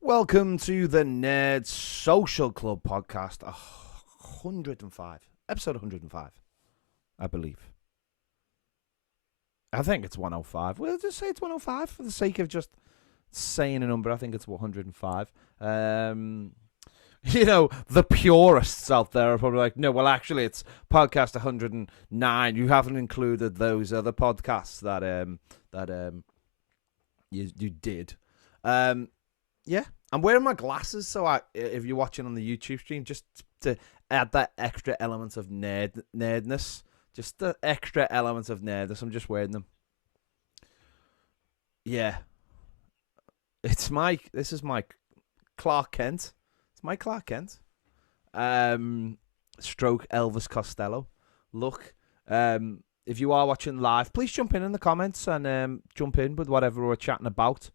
Welcome to the Nerd Social Club podcast, 105, episode 105, I believe. I think it's 105. We'll just say it's 105 for the sake of just saying a number. I think it's 105. The purists out there are probably like, no, well, actually, it's podcast 109. You haven't included those other podcasts that you did. Yeah, I'm wearing my glasses, so if you're watching on the YouTube stream, just to add that extra element of nerdness, just the extra element of nerdness, I'm just wearing them. Yeah, this is my Clark Kent. It's my Clark Kent. Stroke Elvis Costello. Look, if you are watching live, please jump in the comments and jump in with whatever we're chatting about.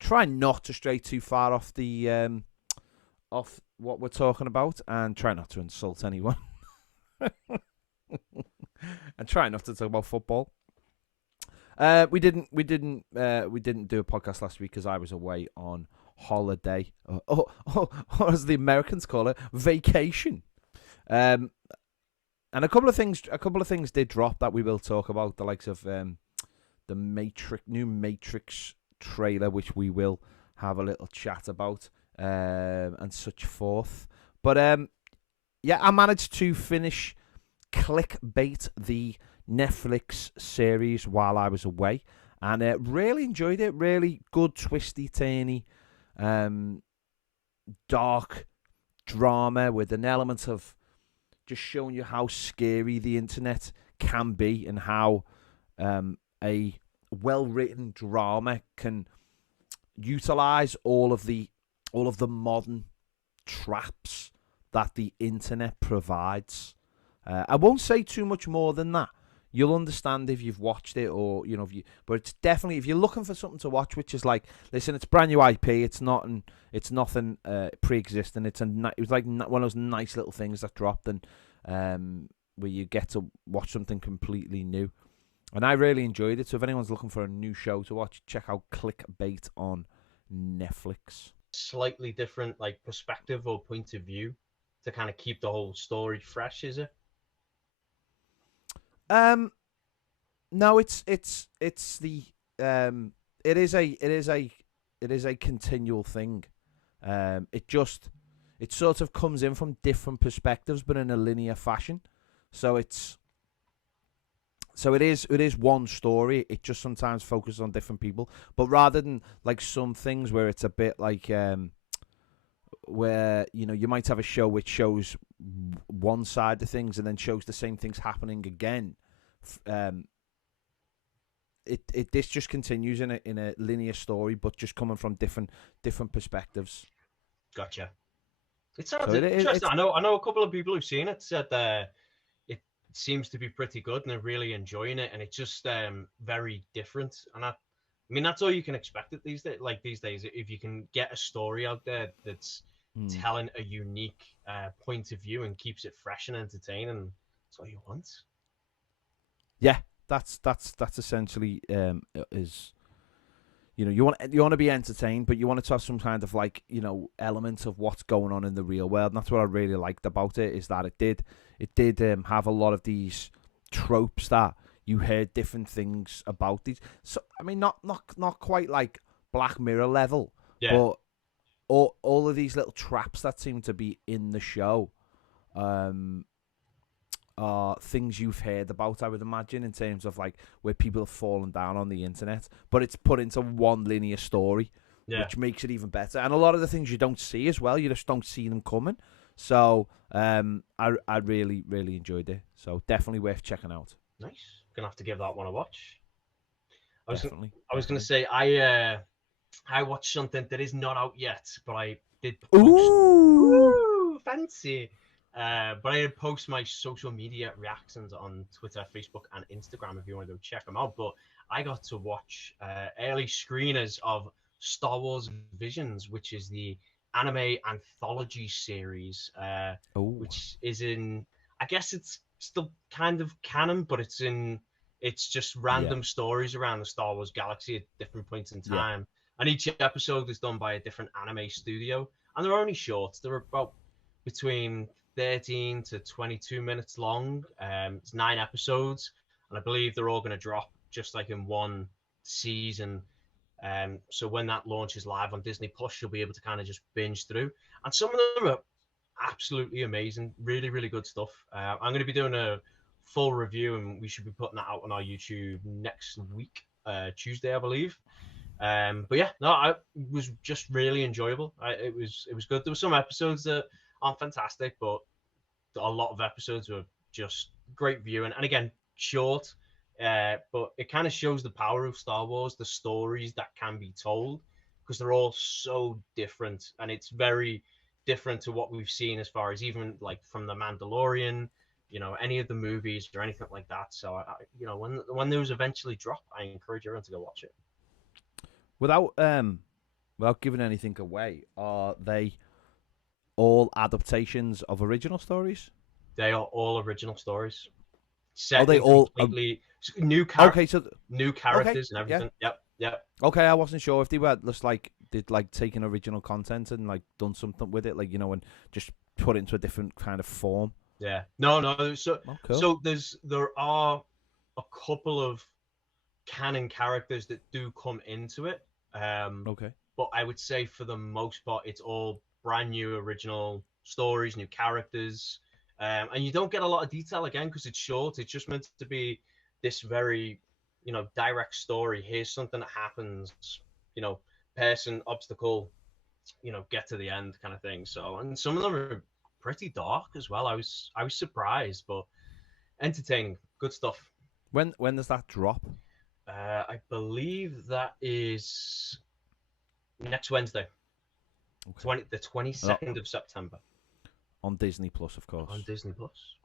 Try not to stray too far off the off what we're talking about, and try not to insult anyone. And try not to talk about football. We didn't do a podcast last week because I was away on holiday, or as the Americans call it, vacation. And a couple of things did drop that we will talk about. The likes of the new Matrix trailer, which we will have a little chat about, and such forth. But I managed to finish Clickbait, the Netflix series, while I was away, and really enjoyed it. Really good, twisty, turny, dark drama with an element of just showing you how scary the internet can be, and how a well-written drama can utilize all of the modern traps that the internet provides. I won't say too much more than that. You'll understand if you've watched it, or but it's definitely, if you're looking for something to watch, which is like, listen, it's brand new IP. It's nothing pre-existing. It was like one of those nice little things that dropped, and where you get to watch something completely new. And I really enjoyed it. So if anyone's looking for a new show to watch, check out Clickbait on Netflix. Slightly different, like, perspective or point of view to kind of keep the whole story fresh, is it? No, it's the it is a continual thing. It sort of comes in from different perspectives, but in a linear fashion. So it is one story. It just sometimes focuses on different people, but rather than like some things where it's a bit like where you might have a show which shows one side of things and then shows the same things happening again. This just continues in a linear story, but just coming from different perspectives. Gotcha. It sounds interesting. I know a couple of people who've seen it said it seems to be pretty good and they're really enjoying it, and it's just very different. And I mean, that's all you can expect it these days. Like these days, if you can get a story out there that's telling a unique point of view and keeps it fresh and entertaining, that's all you want. Yeah, that's essentially is. You want to be entertained, but you want it to have some kind of like element of what's going on in the real world. And that's what I really liked about it, is that it did have a lot of these tropes that you heard different things about these. So I mean, not quite like Black Mirror level, but all of these little traps that seem to be in the show are things you've heard about, I would imagine, in terms of like where people have fallen down on the internet, but it's put into one linear story, which makes it even better. And a lot of the things you don't see as well, you just don't see them coming. So I really, really enjoyed it. So definitely worth checking out. Nice. Gonna have to give that one a watch. I was gonna say I watched something that is not out yet, but I did post. Ooh, fancy. But I did post my social media reactions on Twitter, Facebook, and Instagram if you want to go check them out. But I got to watch early screeners of Star Wars Visions, which is the anime anthology series, which is in, I guess it's still kind of canon, but it's just random stories around the Star Wars galaxy at different points in time. And each episode is done by a different anime studio, and they're only short. They're about between 13 to 22 minutes long. It's 9 episodes, and I believe they're all going to drop just like in one season. So when that launches live on Disney Plus, you'll be able to kind of just binge through. And some of them are absolutely amazing, really, really good stuff. I'm going to be doing a full review, and we should be putting that out on our YouTube next week, Tuesday, I believe. But yeah, no, it was just really enjoyable. It was good. There were some episodes that aren't fantastic, but a lot of episodes were just great viewing. And again, short, but it kind of shows the power of Star Wars, the stories that can be told, because they're all so different, and it's very different to what we've seen as far as even like from the Mandalorian, any of the movies or anything like that. So when those eventually drop, I encourage everyone to go watch it. Without giving anything away, are they all adaptations of original stories? They are all original stories. Are they all completely new characters? Okay, so new characters and everything. Yeah. Yep. Okay, I wasn't sure if they were just like did like taking original content and like done something with it, like and just put it into a different kind of form. Yeah. No. So cool. So there are a couple of canon characters that do come into it. Okay. But I would say for the most part, it's all brand new, original stories, new characters, and you don't get a lot of detail again because it's short. It's just meant to be this very, direct story. Here's something that happens, person, obstacle, get to the end kind of thing. So, and some of them are pretty dark as well. I was surprised, but entertaining, good stuff. When does that drop? I believe that is next Wednesday. Okay. The 22nd of September. On Disney Plus, of course. On Disney Plus.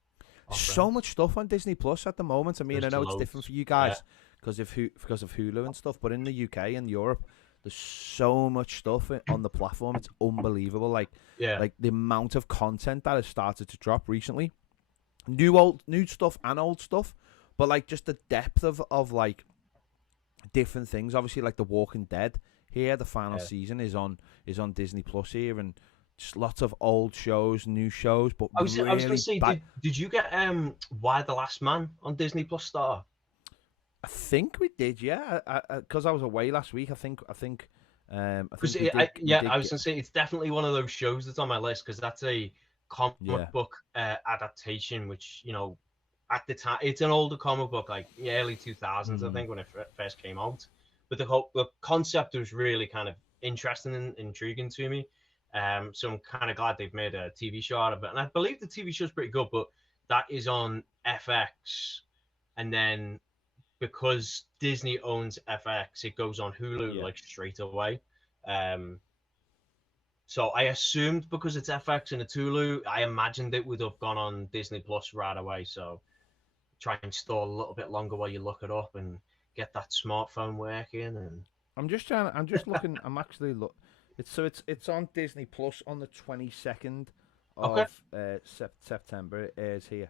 So much stuff on Disney Plus at the moment. I mean, I know it's different for you guys because of Hulu and stuff, but in the UK and Europe, there's so much stuff on the platform. It's unbelievable. Like the amount of content that has started to drop recently. New stuff and old stuff, but like just the depth of like different things. Obviously, like The Walking Dead here, the final season is on Disney Plus here, and just lots of old shows, new shows. But I was going to say, did you get Why the Last Man on Disney Plus Star? I think we did, yeah. Because I was away last week. I think. I was going to say it's definitely one of those shows that's on my list because that's a comic book adaptation, which at the time it's an older comic book, like early 2000s, I think, when it first came out. But the concept was really kind of interesting and intriguing to me. So I'm kind of glad they've made a TV show out of it. And I believe the TV show's pretty good, but that is on FX. And then because Disney owns FX, it goes on Hulu like straight away. So I assumed because it's FX and it's Hulu, I imagined it would have gone on Disney Plus right away. So try and stall a little bit longer while you look it up and get that smartphone working. And I'm just looking. I'm actually It's on Disney Plus on the 22nd of September. It airs here.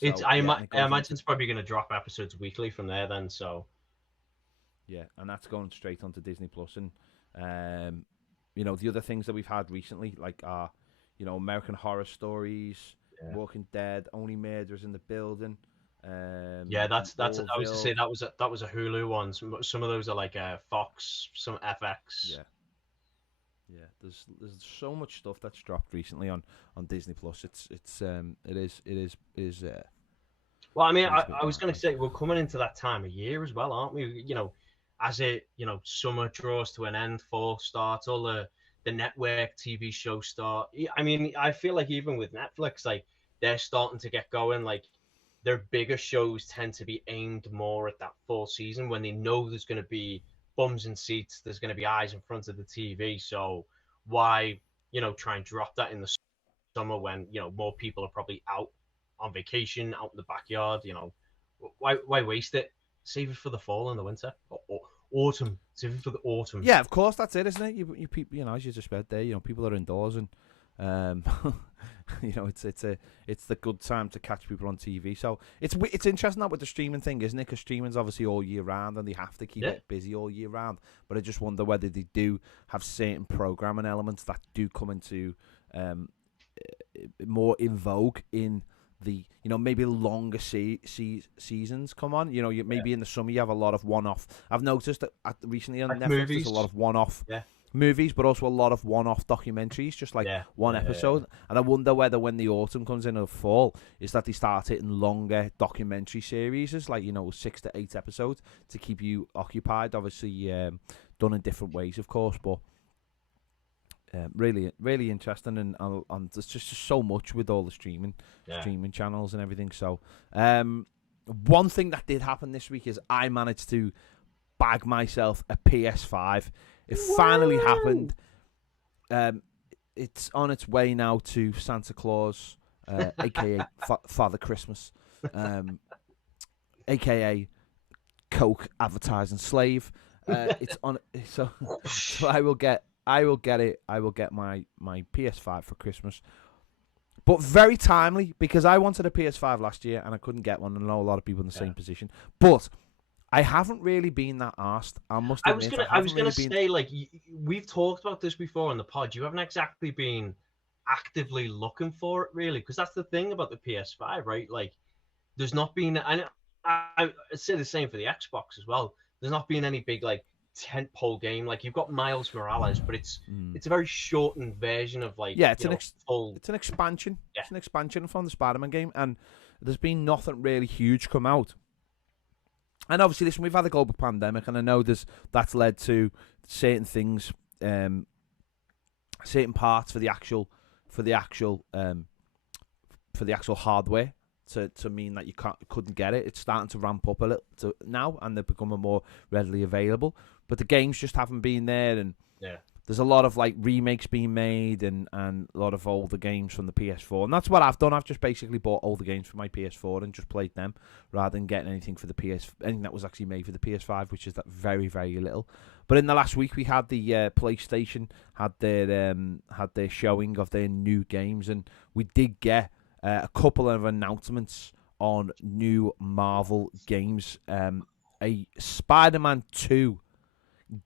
So, I imagine it's probably going to drop episodes weekly from there then. So yeah, and that's going straight onto Disney Plus. And the other things that we've had recently, like American Horror Stories, Walking Dead, Only Murders in the Building. That's I was to say that was a Hulu one. Some of those are like Fox, some FX. Yeah, there's so much stuff that's dropped recently on Disney Plus. It is. Well, I mean, I was going to say we're coming into that time of year as well, aren't we? As summer draws to an end, fall starts, all the network TV shows start. I mean, I feel like even with Netflix, like they're starting to get going. Like their bigger shows tend to be aimed more at that fall season when they know there's going to be bums in seats, there's going to be eyes in front of the TV. So why try and drop that in the summer when more people are probably out on vacation, out in the backyard? Why waste it? Save it for the fall and the winter, or autumn. Save it for the autumn. Yeah, of course, that's it, isn't it? You people, as you just said there, people are indoors and it's the good time to catch people on TV. So it's interesting that with the streaming thing, isn't it? Because streaming's obviously all year round, and they have to keep it busy all year round. But I just wonder whether they do have certain programming elements that do come into more in vogue in the maybe longer seasons come on. Maybe in the summer you have a lot of one-off. I've noticed that recently on Netflix movies. there's a lot of one-off movies, but also a lot of one-off documentaries, just like one episode. And I wonder whether when the autumn comes in or fall, is that they start hitting longer documentary series, like 6 to 8 episodes to keep you occupied. Obviously, done in different ways, of course, but. Really, really interesting, and there's just so much with all the streaming channels and everything. So, one thing that did happen this week is I managed to bag myself a PS5. It finally happened. It's on its way now to Santa Claus, aka Father Christmas, aka Coke advertising slave. It's on, so I will get it. I will get my PS5 for Christmas. But very timely, because I wanted a PS5 last year and I couldn't get one. I know a lot of people in the same position. But I haven't really been that arsed. I must admit. I was gonna say, like, we've talked about this before on the pod. You haven't exactly been actively looking for it, really, because that's the thing about the PS5, right? Like, there's not been, and I say the same for the Xbox as well. There's not been any big, like, tentpole game. Like, you've got Miles Morales, but it's a very shortened version of, like, it's an expansion. It's an expansion from the Spider-Man game, and there's been nothing really huge come out. And obviously, listen, we've had a global pandemic, and I know that's led to certain things, certain parts for the actual hardware to mean that you couldn't get it. It's starting to ramp up a little now, and they're becoming more readily available. But the games just haven't been there, and there's a lot of like remakes being made and a lot of older games from the PS4, and that's what I've done. I've just basically bought older games for my PS4 and just played them rather than getting anything for anything that was actually made for the PS5, which is that very, very little. But in the last week, we had the PlayStation had their showing of their new games, and we did get a couple of announcements on new Marvel games. A Spider-Man 2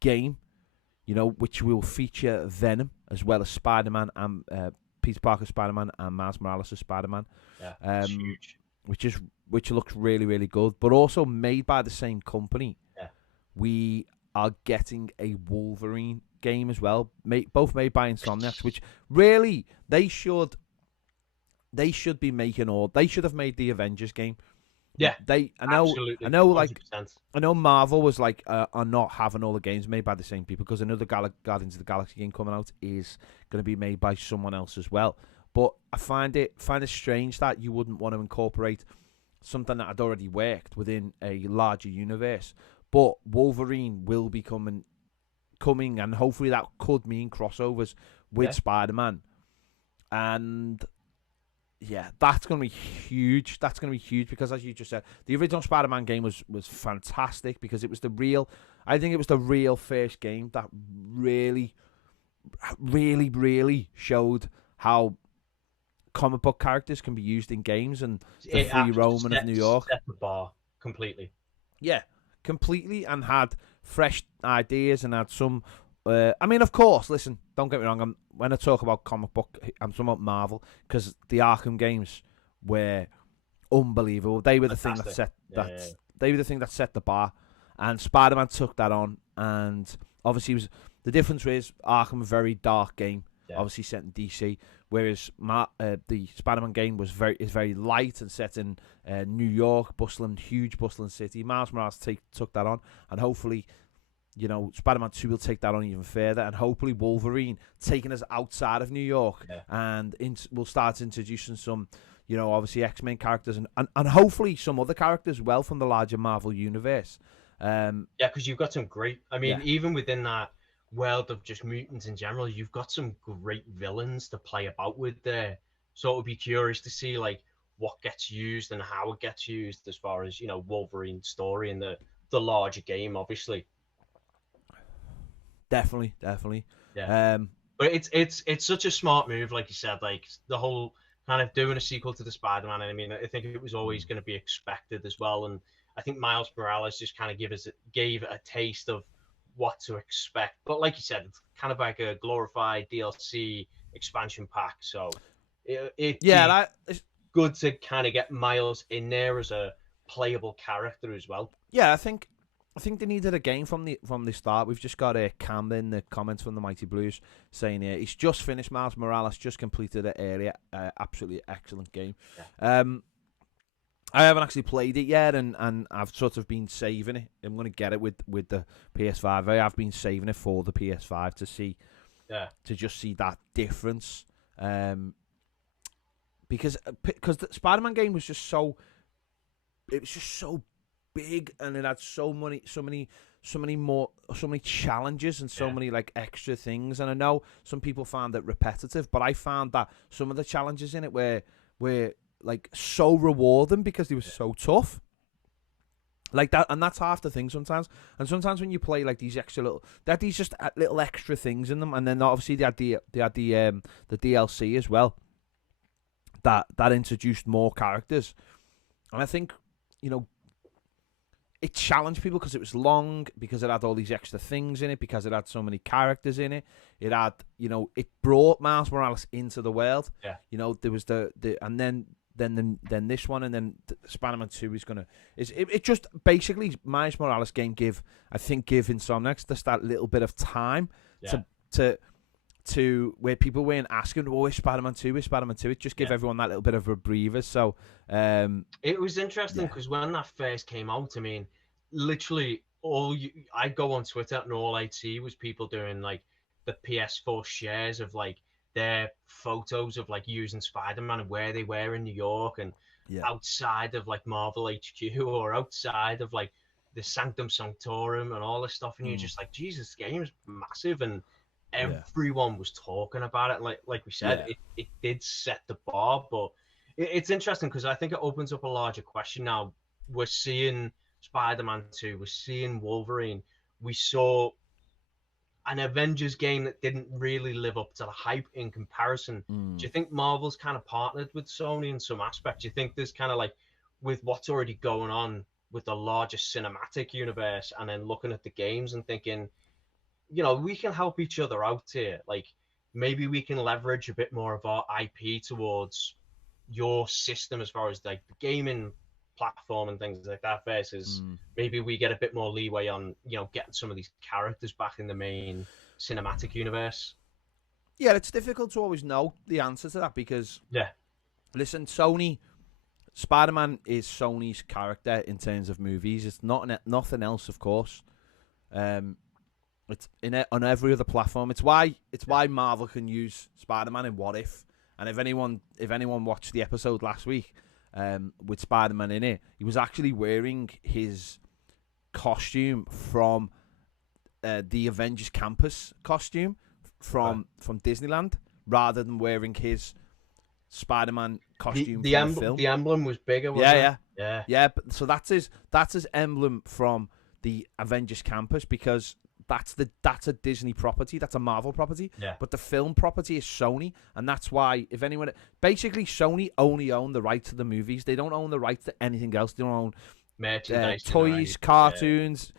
game, which will feature Venom as well as Spider-Man and Peter Parker Spider-Man and Miles Morales as Spider-Man. Yeah, huge. Which looks really, really good, but also made by the same company. Yeah. We are getting a Wolverine game as well, both made by Insomniac, which really they should be making they should have made the Avengers game. Yeah, I know, 100%. like, I know Marvel was like, are not having all the games made by the same people, because another Guardians of the Galaxy game coming out is going to be made by someone else as well. But I find it strange that you wouldn't want to incorporate something that had already worked within a larger universe. But Wolverine will be coming, and hopefully that could mean crossovers with Spider-Man, and. Yeah, that's going to be huge. That's going to be huge because, as you just said, the original Spider-Man game was fantastic because it was the real first game that really, really, really showed how comic book characters can be used in games and the free roaming of New York. Set the bar completely. Yeah, completely, and had fresh ideas and had some. I mean, of course, listen, don't get me wrong. When I talk about comic book, I'm talking about Marvel, because the Arkham games were unbelievable. They were the thing that set they were the thing that set the bar, and Spider-Man took that on. And obviously, the difference was Arkham, a very dark game, obviously set in DC, whereas the Spider-Man game is very light and set in New York, huge bustling city. Miles Morales took that on, and hopefully, Spider-Man 2 will take that on even further, and hopefully Wolverine taking us outside of New York, and we'll start introducing some, obviously X-Men characters and hopefully some other characters as well from the larger Marvel universe. Because you've got some great, even within that world of just mutants in general, you've got some great villains to play about with there. So it would be curious to see like what gets used and how it gets used as far as, Wolverine's story in the larger game, obviously. Definitely. Yeah. But it's such a smart move, like you said, like the whole kind of doing a sequel to the Spider-Man. And I mean, I think it was always going to be expected as well. And I think Miles Morales just kind of gave a taste of what to expect. But like you said, it's kind of like a glorified DLC expansion pack. So it'd be good to kind of get Miles in there as a playable character as well. Yeah, I think they needed a game from the start. We've just got a Cam in the comments from the Mighty Blues saying here he's just finished Miles Morales, just completed it earlier. Absolutely excellent game. Yeah. I haven't actually played it yet, and I've sort of been saving it. I'm going to get it with the PS5. I have been saving it for the PS5 to see, to just see that difference. Because the Spider-Man game was just so, it was just so big, and it had so many challenges and so many like extra things. And I know some people found it repetitive, but I found that some of the challenges in it were like so rewarding because they were so tough. Like that, and that's half the thing sometimes. And sometimes when you play like these extra they had these just little extra things in them, and then obviously they had the DLC as well. That introduced more characters, and I think it challenged people because it was long, because it had all these extra things in it, because it had so many characters in it. It had, it brought Miles Morales into the world. Yeah. There was and then this one, and then Spider-Man 2 is gonna it just basically Miles Morales game give Insomniacs just that little bit of time to where people weren't asking, "Oh, is Spider-Man 2? Is Spider-Man 2?" It just gave everyone that little bit of a breather. So it was interesting because when that first came out, I mean, literally I'd go on Twitter and all I'd see was people doing like the PS4 shares of like their photos of like using Spider-Man and where they were in New York and outside of like Marvel HQ or outside of like the Sanctum Sanctorum and all this stuff, and you're just like, Jesus, this game is massive, and everyone was talking about it. Like we said, it did set the bar, but it's interesting because I think it opens up a larger question now. We're seeing Spider-Man 2, we're seeing Wolverine, we saw an Avengers game that didn't really live up to the hype in comparison. Do you think Marvel's kind of partnered with Sony in some aspect? Do you think there's kind of like, with what's already going on with the larger cinematic universe, and then looking at the games and thinking, we can help each other out here. Like, maybe we can leverage a bit more of our IP towards your system as far as like the gaming platform and things like that, versus maybe we get a bit more leeway on, getting some of these characters back in the main cinematic universe. Yeah, it's difficult to always know the answer to that because, listen, Spider-Man is Sony's character in terms of movies. It's nothing else, of course. It's on every other platform. It's why Marvel can use Spider-Man in What If. And if anyone watched the episode last week with Spider-Man in it, he was actually wearing his costume from the Avengers Campus costume from Disneyland, rather than wearing his Spider-Man costume from the film. The emblem was bigger, wasn't it? Yeah. But so that's his emblem from the Avengers Campus, because that's a Disney property, that's a Marvel property. Yeah. But the film property is Sony, and that's why basically Sony only own the rights to the movies. They don't own the rights to anything else. They don't own merchandise, toys, cartoons,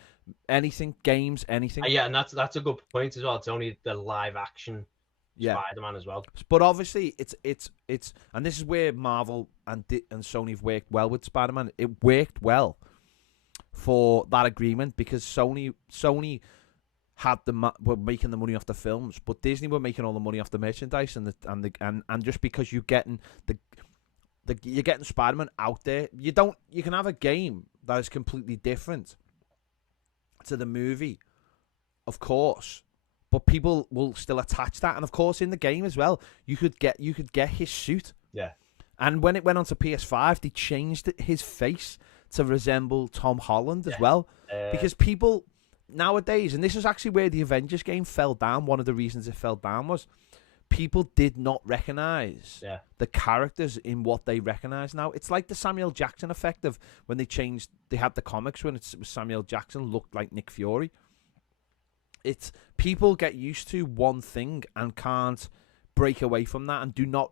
anything, games, anything. And that's a good point as well. It's only the live action Spider-Man as well. But obviously, it's and this is where Marvel and Sony have worked well with Spider-Man. It worked well for that agreement because Sony were making the money off the films, but Disney were making all the money off the merchandise and just because you're getting you're getting Spider-Man out there, you can have a game that is completely different to the movie, of course, but people will still attach that. And of course, in the game as well, you could get his suit. Yeah. And when it went onto PS5, they changed his face to resemble Tom Holland as well, because people nowadays, and this is actually where the Avengers game fell down. One of the reasons it fell down was people did not recognize the characters in what they recognize now. It's like the Samuel Jackson effect of when they had the comics when it was Samuel Jackson looked like Nick Fury. it's people get used to one thing and can't break away from that and do not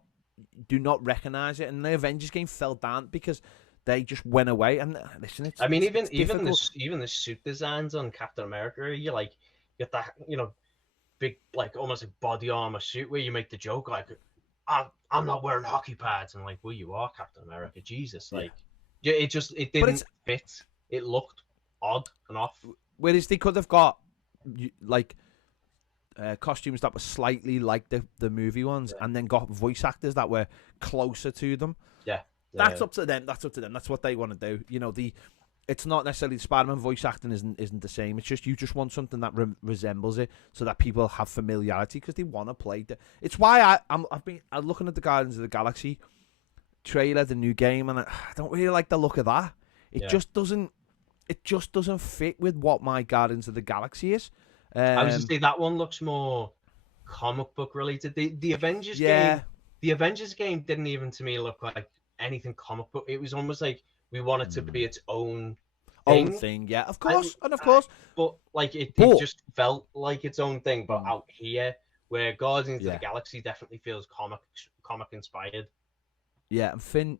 recognize it. And the Avengers game fell down because they just went away. And listen, I mean, it's difficult. even the suit designs on Captain America, you like get that big like almost like body armor suit where you make the joke like I'm not wearing hockey pads, and like, well, you are Captain America, Jesus, Yeah, like yeah, it but didn't it's fit. It looked odd and off. whereas they could have got like costumes that were slightly like the movie ones, Yeah, and then got voice actors that were closer to them. yeah, That's up to them. That's up to them. That's what they want to do. It's not necessarily Spider-Man voice acting isn't the same. It's just you just want something that resembles it, so that people have familiarity because they want to play. It's why I'm looking at the Guardians of the Galaxy trailer, the new game, and I don't really like the look of that. It yeah. just doesn't. It just doesn't fit with what my Guardians of the Galaxy is. I was just say that one looks more comic book related. The Avengers Yeah, game, the Avengers game didn't even to me look like anything comic book. It was almost like we want it to be its own own thing. thing. Yeah, of I, course, and of course, but like it but just felt like its own thing. But out here, where Guardians of the yeah. Galaxy definitely feels comic inspired. Yeah, and Finn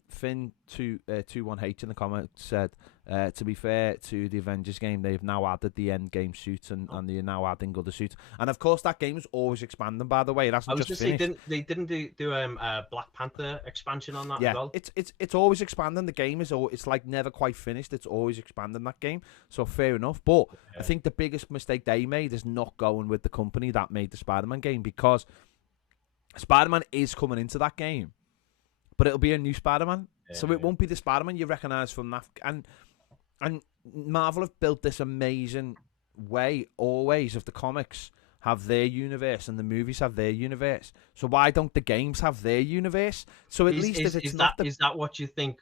21H in the comments said, to be fair to the Avengers game, they've now added the end game suits and they're now adding other suits. And of course, that game is always expanding. By the way, it I hasn't was just just say, finished. didn't do a Black Panther expansion on that as Yeah, well? it's always expanding. The game it's like never quite finished. It's always expanding, that game. So fair enough. But I think the biggest mistake they made is not going with the company that made the Spider-Man game, because Spider-Man is coming into that game, but it'll be a new Spider-Man. So it won't be the Spider-Man you recognise from that. And Marvel have built this amazing way always of the comics have their universe and the movies have their universe. So why don't the games have their universe? So at least if it's not is that what you think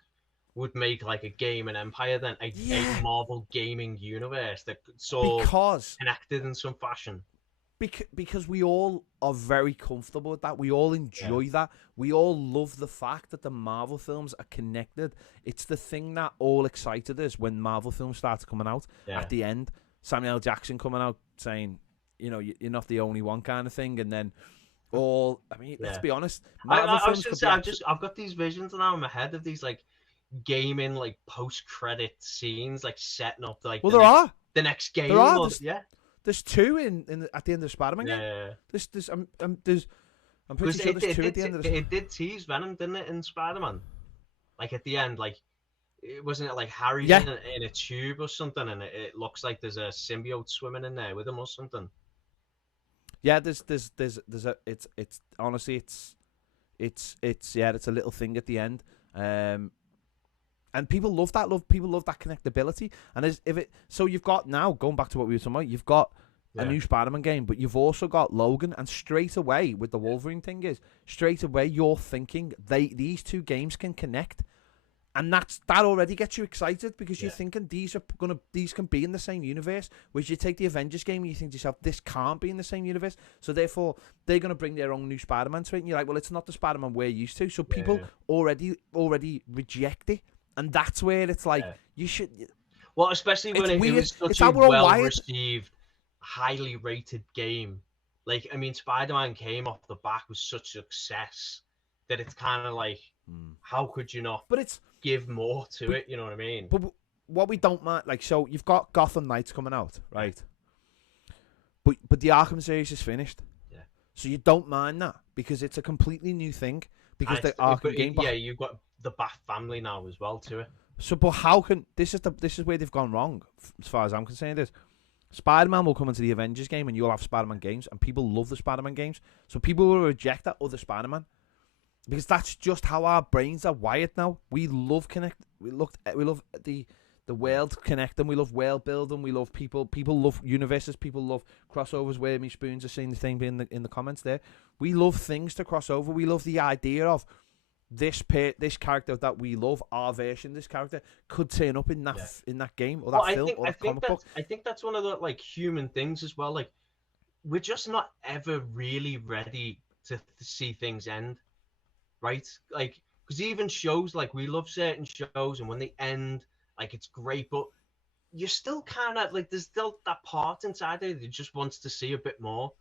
would make like a game an empire then? A Marvel gaming universe that's all because connected in some fashion? because we all are very comfortable with that. We all enjoy that. We all love the fact that the Marvel films are connected. It's the thing that all excited us when Marvel films started coming out. At the end, Samuel L. Jackson coming out saying, you're not the only one, kind of thing. And then let's be honest, Marvel I was films gonna could say, be I've got these visions now in my head of these like gaming like post credit scenes, like setting up like the next game. There's two in at the end of the Spider-Man game. Yeah. I'm pretty sure there's two at the end of the. It did tease Venom, didn't it, in Spider-Man? Like at the end, like wasn't it like Harry's in a tube or something, and it looks like there's a symbiote swimming in there with him or something. Yeah, there's a it's honestly it's a little thing at the end, and people love that. People love that connectability. And so you've got now going back to what we were talking about, you've got a new Spider-Man game, but you've also got Logan, and straight away with the Wolverine thing is straight away you're thinking these two games can connect. And that already gets you excited because you're thinking these can be in the same universe. Whereas you take the Avengers game and you think to yourself, this can't be in the same universe. So therefore, they're going to bring their own new Spider-Man to it. And you're like, well, it's not the Spider-Man we're used to. So people already reject it. And that's where it's like, you should... Well, especially when it was such a well-received, highly rated game. Like, I mean, Spider-Man came off the back with such success that it's kind of like, how could you not give more to it? You know what I mean? But what we don't mind, like, so you've got Gotham Knights coming out, right? But the Arkham series is finished. Yeah. So you don't mind that because it's a completely new thing. Because the Arkham game... Yeah, you've got the Bat family now as well to it. So, but how can... This is where they've gone wrong, as far as I'm concerned, is... Spider-Man will come into the Avengers game and you'll have Spider-Man games, and people love the Spider-Man games. So people will reject that other Spider-Man. Because that's just how our brains are wired now. We love we love the world connecting. We love world building. We love people. People love universes. People love crossovers. Where me spoons are saying the thing in the comments there. We love things to cross over. We love the idea of this character that we love. Our version of this character could turn up in that game or that film or that comic book. I think that's one of the like human things as well. Like we're just not ever really ready to see things end. Right, like because even shows like we love certain shows, and when they end, like it's great. But you're still kind of like, there's still that part inside there that just wants to see a bit more.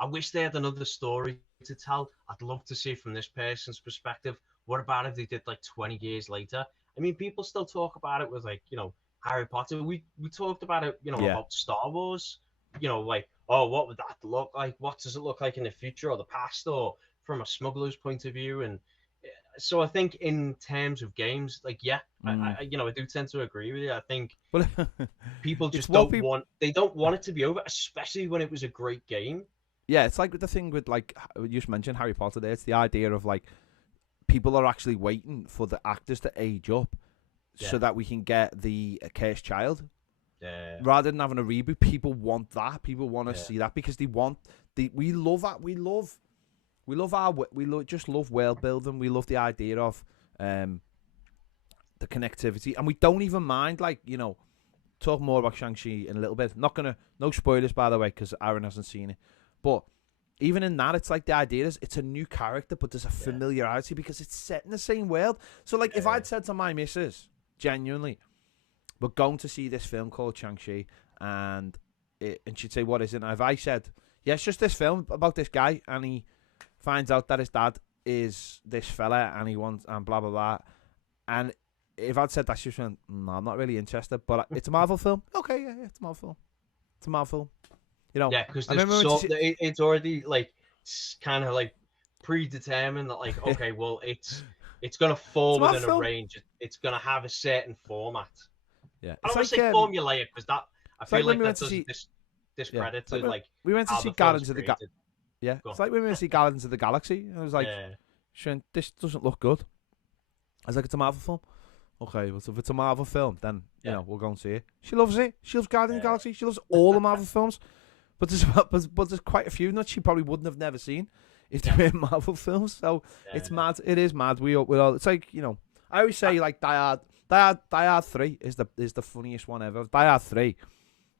I wish they had another story to tell. I'd love to see from this person's perspective. What about if they did like 20 years later? I mean, people still talk about it with like, Harry Potter. We talked about it, about Star Wars. Like, oh, what would that look like? What does it look like in the future or the past, or from a smuggler's point of view? And so I think in terms of games, like, I do tend to agree with you. I think people just don't want it to be over, especially when it was a great game. Yeah, it's like the thing with, like, you just mentioned Harry Potter there. It's the idea of, like, people are actually waiting for the actors to age up so that we can get the cursed child. Yeah. Rather than having a reboot, people want that. People want to see that because they want we love that. We just love world building. We love the idea of the connectivity, and we don't even mind, like, talk more about Shang-Chi in a little bit. No spoilers, by the way, because Aaron hasn't seen it. But even in that, it's like the idea is it's a new character, but there's a familiarity because it's set in the same world. So, like, if I'd said to my missus, genuinely, we're going to see this film called Shang-Chi, and she'd say, what is it? And if I said, yeah, it's just this film about this guy, and he finds out that his dad is this fella, and he wants, and blah, blah, blah. And if I'd said that, she'd say, no, I'm not really interested, but it's a Marvel film. Okay, yeah, it's a Marvel film. It's a Marvel film. Yeah, because it's already, like, kind of like predetermined that, like, okay, well, it's gonna fall within a range. It's gonna have a certain format. Yeah, I don't want to say formulaic, because that I feel like that doesn't discredit to, like, we went to see Guardians of the Galaxy. Yeah, it's like when we went to see Guardians of the Galaxy. I was like, Shane, this doesn't look good. I was like, it's a Marvel film. Okay, well, so if it's a Marvel film, then we'll go and see it. She loves it. She loves Guardians of the Galaxy. She loves all the Marvel films. But there's quite a few that she probably wouldn't have never seen if they were Marvel films. So it's mad. It is mad. We all. It's like, I always say, like, Die Hard 3 is the funniest one ever. Die Hard 3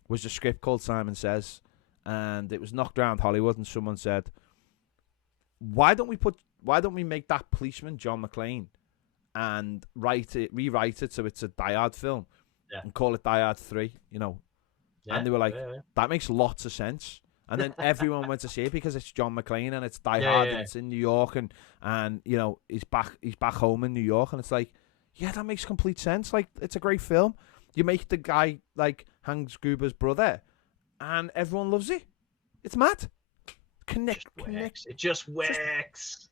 was a script called Simon Says, and it was knocked around Hollywood, and someone said, why don't we make that policeman John McClane and rewrite it so it's a Die Hard film and call it Die Hard 3, and they were like, that makes lots of sense. And then everyone went to see it because it's John McClane and it's Die Hard and it's in New York and he's back home in New York, and it's like, yeah, that makes complete sense. Like, it's a great film. You make the guy like Hans Gruber's brother, and everyone loves it. It's mad. Connect. It just works.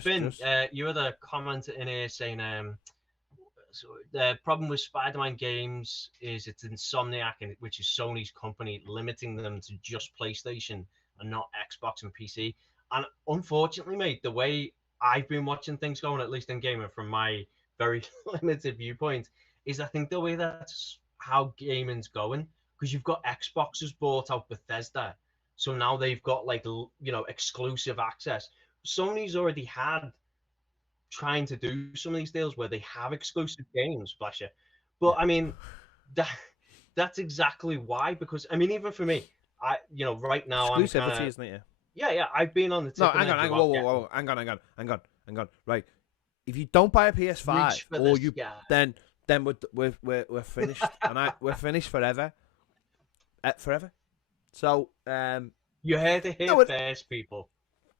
Finn, you had a comment in here saying, so the problem with Spider-Man games is it's Insomniac, which is Sony's company, limiting them to just PlayStation and not Xbox and PC. And unfortunately, mate, the way I've been watching things going, at least in gaming, from my very limited viewpoint, is I think the way that's how gaming's going, because you've got Xboxes bought out Bethesda, so now they've got, like, exclusive access. Sony's already had trying to do some of these deals where they have exclusive games, bless you. But I mean, that's exactly why, because I mean, even for me, right now exclusivity, isn't it? Yeah, I've been on the tip. No, hang on, hang on. Right, if you don't buy a PS5, or you then we're finished, and we're finished forever, forever. So you heard it here first, people.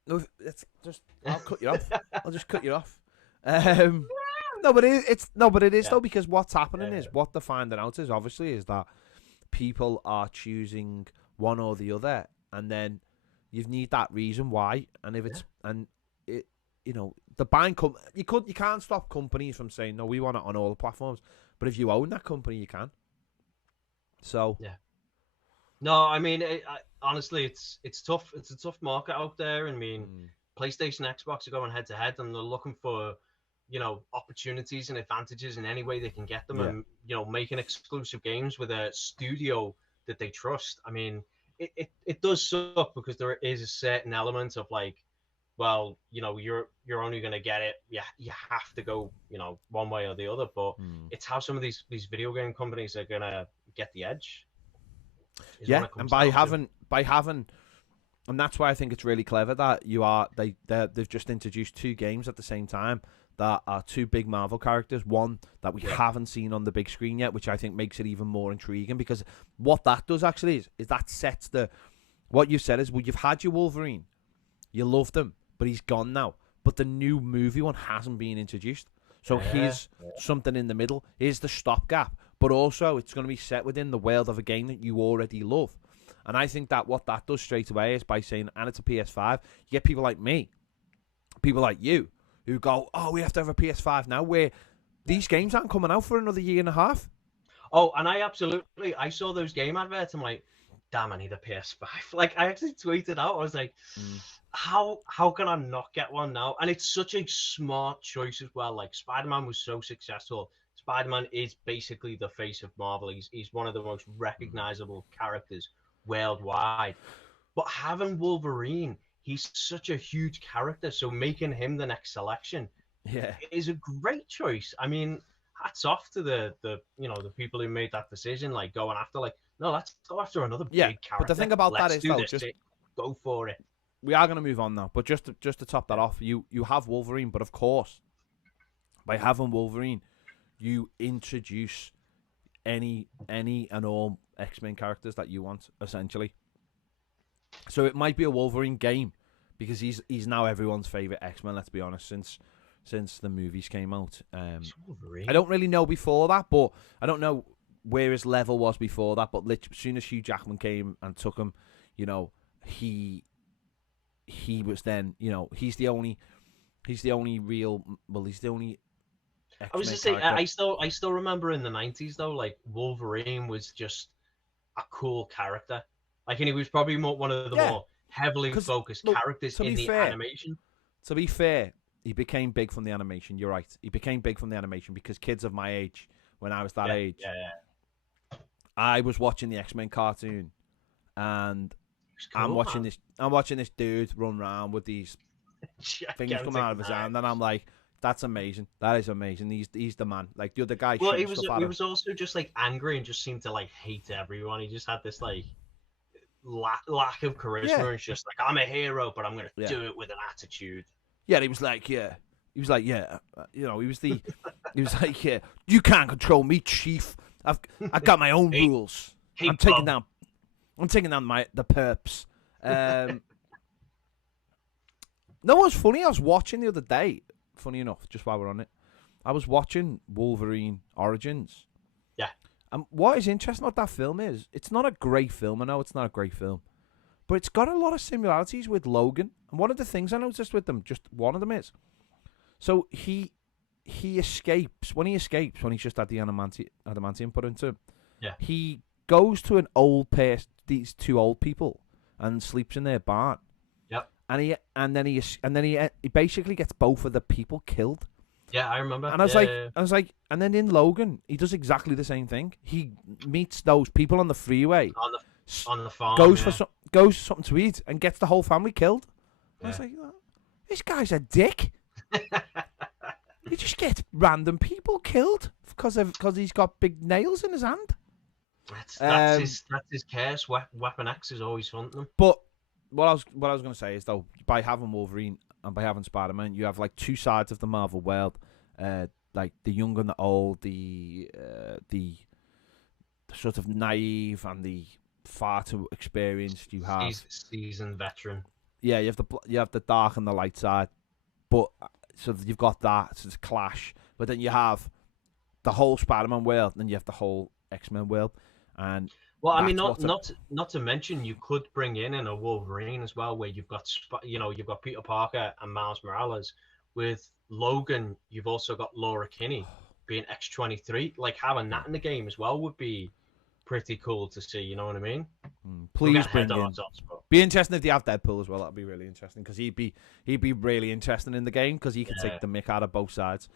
No, it's just, I'll cut you off. I'll just cut you off. No, but it is though, because what's happening is, what they're finding out is, obviously, is that people are choosing one or the other, and then you need that reason why. And if it's the buying you can't stop companies from saying, no, we want it on all the platforms. But if you own that company, you can. So no, I mean, honestly, it's tough. It's a tough market out there. I mean, PlayStation, Xbox are going head to head, and they're looking for, opportunities and advantages in any way they can get them, and making exclusive games with a studio that they trust. I mean, it does suck, because there is a certain element of, like, well, you're only going to get it. Yeah, you have to go, one way or the other. But it's how some of these video game companies are going to get the edge. Yeah, and by having, and that's why I think it's really clever that they've just introduced two games at the same time that are two big Marvel characters. One that we haven't seen on the big screen yet, which I think makes it even more intriguing, because what that does actually is that sets what you said is, well, you've had your Wolverine, you loved him, but he's gone now. But the new movie one hasn't been introduced. So here's something in the middle. Here's the stopgap. But also, it's going to be set within the world of a game that you already love. And I think that what that does straight away is, by saying, and it's a PS5, you get people like me, people like you, who go, oh, we have to have a PS5 now, where these games aren't coming out for another year and a half. Oh, and I saw those game adverts, I'm like, damn, I need a PS5. Like, I actually tweeted out, I was like, how can I not get one now? And it's such a smart choice as well. Like, Spider-Man was so successful. Spider-Man is basically the face of Marvel. He's one of the most recognizable characters worldwide. But having Wolverine, he's such a huge character, so making him the next selection is a great choice. I mean, hats off to the people who made that decision, like going after, like, no, let's go after another big character. But the thing about that is, though, just go for it. We are going to move on now, but just to top that off, you have Wolverine, but of course, by having Wolverine, you introduce any and all X-Men characters that you want, essentially. So it might be a Wolverine game, because he's now everyone's favorite X-Men. Let's be honest, since the movies came out. I don't really know before that, but I don't know where his level was before that. But as soon as Hugh Jackman came and took him, he was then, he's the only real. Well, he's the only. X-Men I was just saying, I still remember in the 90s though, like Wolverine was just a cool character. Like, and he was probably one of the more heavily focused characters in the animation. To be fair, he became big from the animation. You're right. He became big from the animation because kids of my age, when I was that age, I was watching the X-Men cartoon, and cool, I'm watching this dude run around with these things coming out of his hand, and I'm like, that's amazing. That is amazing. He's the man. Like, the other guy. Well, he was also just like angry and just seemed to like hate everyone. He just had this like lack of charisma. Yeah. It's just like, I'm a hero, but I'm gonna do it with an attitude. Yeah, he was like, he was like, you can't control me, Chief. I got my own rules. I'm taking down the perps. No, what's funny? I was watching the other day. Funny enough, just while we're on it, I was watching Wolverine Origins. Yeah. And what is interesting about that film is, it's not a great film. I know it's not a great film, but it's got a lot of similarities with Logan. And one of the things I noticed with them, just one of them is, so he escapes. When he's just had the adamantium put into him. Yeah. He goes to an old place, these two old people, and sleeps in their barn. Yep. And then he basically gets both of the people killed. Yeah, I remember. And I was like, and then in Logan, he does exactly the same thing. He meets those people on the freeway, on the farm, goes for something to eat, and gets the whole family killed. Yeah. I was like, this guy's a dick. He just gets random people killed because he's got big nails in his hand. That's his curse. Weapon X is always hunting him. But what I was going to say is, though, by having Wolverine and by having Spider-Man, you have like two sides of the Marvel world, like the young and the old, the sort of naive and the far too experienced. You have seasoned veteran. Yeah, you have the dark and the light side, but so you've got that, so it's a clash. But then you have the whole Spider-Man world, and then you have the whole X-Men world, and well, I mean, not to mention, you could bring in a Wolverine as well, where you've got Peter Parker and Miles Morales. With Logan, you've also got Laura Kinney being X-23. Like, having that in the game as well would be pretty cool to see. You know what I mean? Please bring in. Be interesting if they have Deadpool as well. That'd be really interesting, because he'd be really interesting in the game, because he can take the mick out of both sides.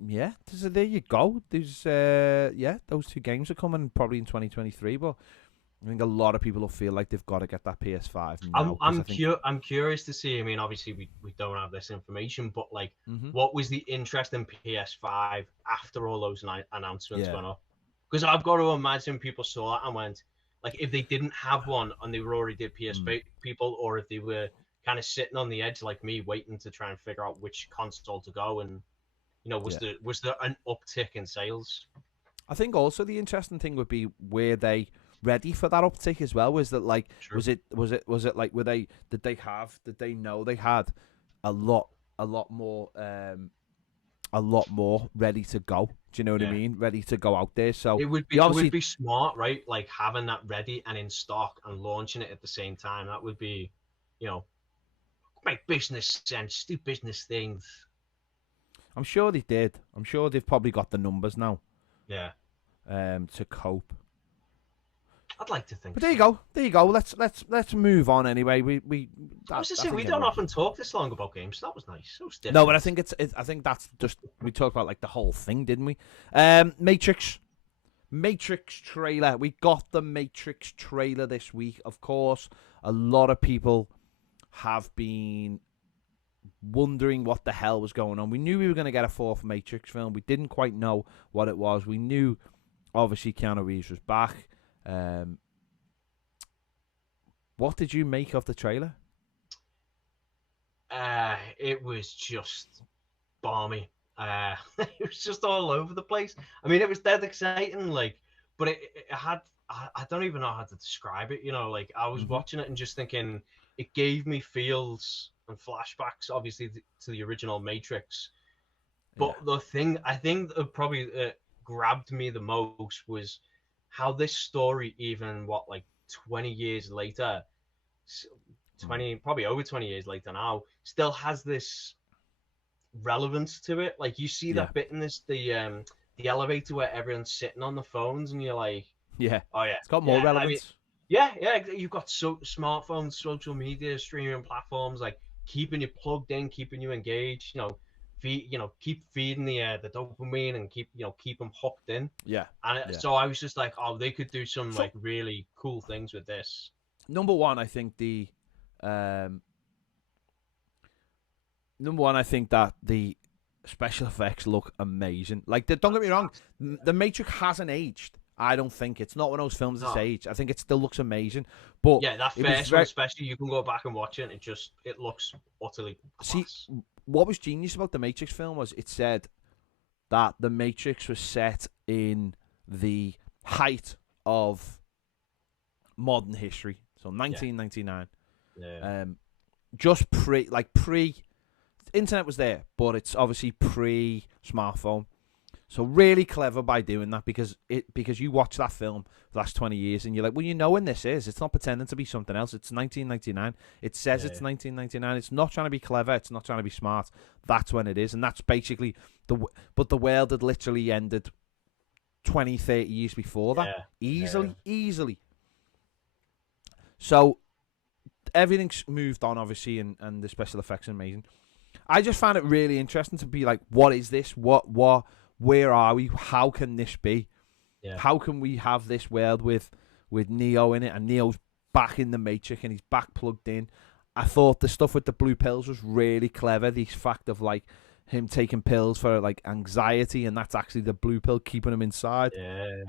Yeah, so there you go. There's those two games are coming probably in 2023, but I think a lot of people will feel like they've got to get that PS5 now. I'm curious to see. I mean, obviously we don't have this information, but like, what was the interest in PS5 after all those announcements went up? Because I've got to imagine people saw that and went, like, if they didn't have one and they were already PS5 people, or if they were kind of sitting on the edge like me, waiting to try and figure out which console to go, and was there an uptick in sales? I think also the interesting thing would be, were they ready for that uptick as well? Was that like, True. was it like, did they know they had a lot more ready to go? Do you know what I mean? Ready to go out there. So it would be smart, right? Like having that ready and in stock and launching it at the same time. That would be, make business sense, do business things. I'm sure they did. I'm sure they've probably got the numbers now. Yeah. To cope. I'd like to think. But there you go. Let's move on anyway. I was just saying, we don't often talk this long about games, so that was nice. So different. No, but I think I think that's just, we talked about like the whole thing, didn't we? Matrix trailer. We got the Matrix trailer this week. Of course, a lot of people have been wondering what the hell was going on. We knew we were going to get a fourth Matrix film. We didn't quite know what it was. We knew, obviously, Keanu Reeves was back. What did you make of the trailer? It was just balmy. It was just all over the place. I mean, it was dead exciting, but it had, I don't even know how to describe it. I was watching it and just thinking, it gave me feels and flashbacks, obviously, to the original Matrix. But the thing I think that probably grabbed me the most was how this story, even 20 years later, probably over 20 years later now, still has this relevance to it. Like, you see that bit in the elevator where everyone's sitting on the phones, and you're like, oh yeah, it's got more relevance. You've got smartphones, social media, streaming platforms, like keeping you plugged in, keeping you engaged. Keep feeding the dopamine and keep them hooked in. So I was just like, oh, they could do some really cool things with this. Number one, I think that the special effects look amazing. Like, don't get me wrong, the Matrix hasn't aged. I don't think it's not one of those films that's aged. I think it still looks amazing. But yeah, that first one especially, you can go back and watch it, and it looks utterly class. See, what was genius about the Matrix film was it said that the Matrix was set in the height of modern history, so 1999. Just pre internet was there, but it's obviously pre-smartphone. So really clever by doing that, because you watch that film the last 20 years and you're like, well, when this is. It's not pretending to be something else. It's 1999. It says it's 1999. It's not trying to be clever. It's not trying to be smart. That's when it is. And that's basically but the world had literally ended 20, 30 years before that. Easily. So everything's moved on, obviously, and the special effects are amazing. I just found it really interesting to be like, what is this? Where are we? How can this be? How can we have this world with Neo in it, and Neo's back in the Matrix and he's back plugged in? I thought the stuff with the blue pills was really clever. The fact of like him taking pills for like anxiety, and that's actually the blue pill keeping him inside. A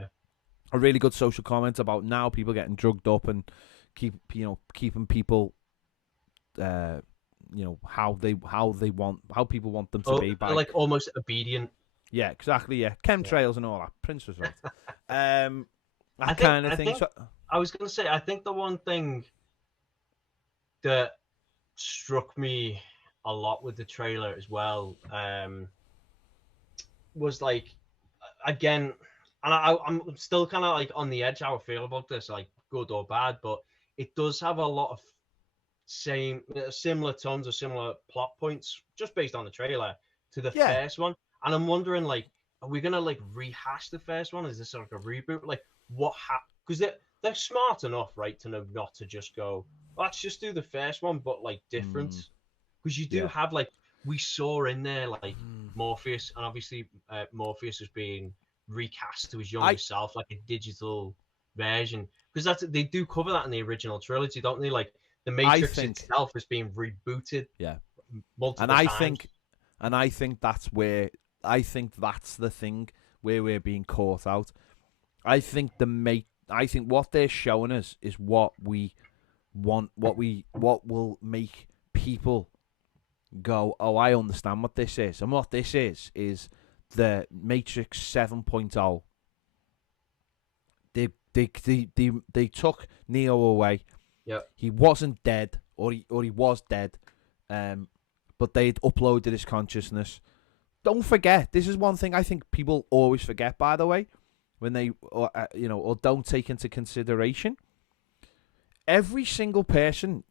really good social comment about now people getting drugged up and keeping people how people want them to be, by like almost obedient. Yeah, exactly. Yeah, chemtrails and all that. Prince was right. I think. I was gonna say, I think the one thing that struck me a lot with the trailer as well was like, again, and I'm still kind of like on the edge how I feel about this, like good or bad, but it does have a lot of similar tones or similar plot points just based on the trailer to the first one. And I'm wondering, like, are we gonna like rehash the first one? Is this like a reboot? Like, what because they're smart enough, right, to know not to just go, let's just do the first one, but like different. Because you do have, like, we saw in there like Morpheus, and obviously Morpheus is being recast to his younger self, like a digital version. Because they do cover that in the original trilogy, don't they? Like, the Matrix itself is being rebooted. Multiple times. And I think that's the thing where we're being caught out. I think what they're showing us is what we want, what will make people go, oh, I understand what this is. And what this is the Matrix 7.0. They took Neo away. Yeah. He wasn't dead, or he was dead, but they'd uploaded his consciousness. Don't forget, this is one thing I think people always forget, by the way, when they, or don't take into consideration. Every single person's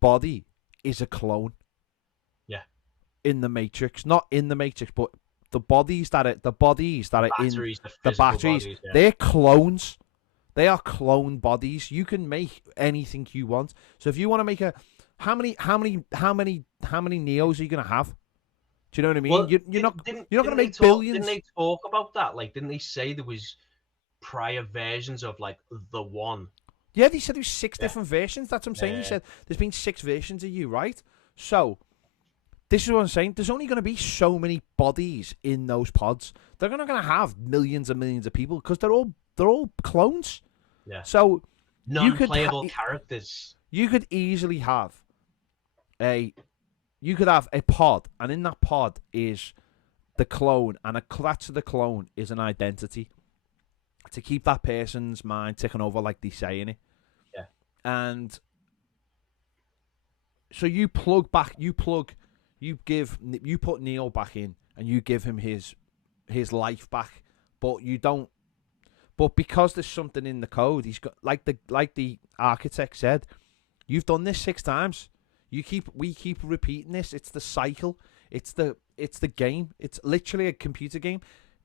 body is a clone. Yeah. In the Matrix, not in the Matrix, but the bodies that are in the batteries, bodies, yeah. They're clones. They are clone bodies. You can make anything you want. So if you want to make how many Neos are you gonna have? Do you know what I mean? Well, you're not gonna make billions. Didn't they talk about that? Like, didn't they say there was prior versions of like the one? Yeah, they said there was 6 different versions. That's what I'm saying. He said there's been 6 versions of you, right? So this is what I'm saying. There's only going to be so many bodies in those pods. They're not going to have millions and millions of people because they're all clones. Yeah. So non-playable characters. You could easily have a pod, and in that pod is the clone, and attached to the clone is an identity to keep that person's mind ticking over, like they say in it. Yeah. And so you put Neo back in, and you give him his life back, but you don't. But because there's something in the code, he's got like the architect said, you've done this 6 times. We keep repeating this. It's the cycle. It's the game. It's literally a computer game.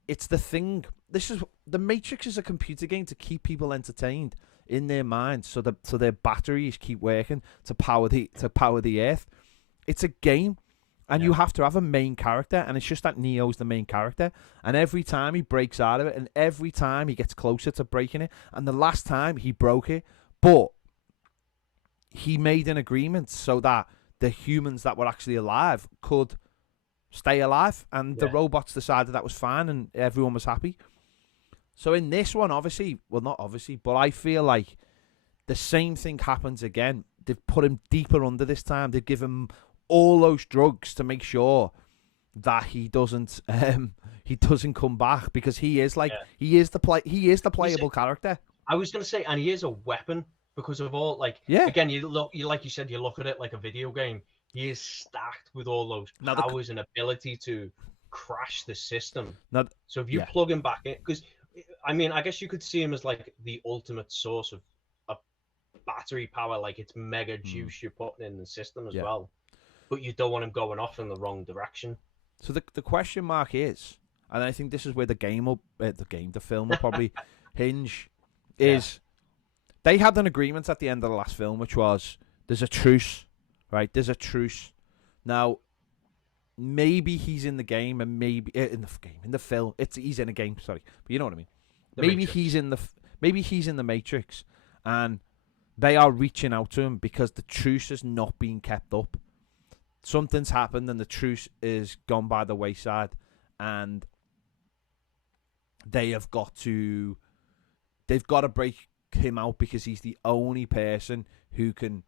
It's the thing. The Matrix is a computer game to keep people entertained in their minds, so their batteries keep working to power the Earth. It's a game, and you have to have a main character, and it's just that Neo's the main character. And every time he breaks out of it, and every time he gets closer to breaking it, and the last time he broke it, but he made an agreement so that the humans that were actually alive could stay alive, and the robots decided that was fine, and everyone was happy. So in this one, not obviously, but I feel like the same thing happens again. They've put him deeper under this time. They've given him all those drugs to make sure that he doesn't come back, because he is the playable character. I was gonna say, and he is a weapon because of all again, you like you said, you look at it like a video game. He is stacked with all those powers and ability to crash the system. So if you plug him back in, because I mean, I guess you could see him as like the ultimate source of battery power, like it's mega juice you're putting in the system as well. But you don't want him going off in the wrong direction. So the question mark is, and I think this is where the film will probably hinge, is they had an agreement at the end of the last film, which was there's a truce, right? There's a truce. Now, maybe he's in the game, and maybe in the film, he's in a game. Sorry, but you know what I mean. Maybe he's in the Matrix, and they are reaching out to him because the truce has not been kept up. Something's happened, and the truce is gone by the wayside, and they've got to break him out because he's the only person who can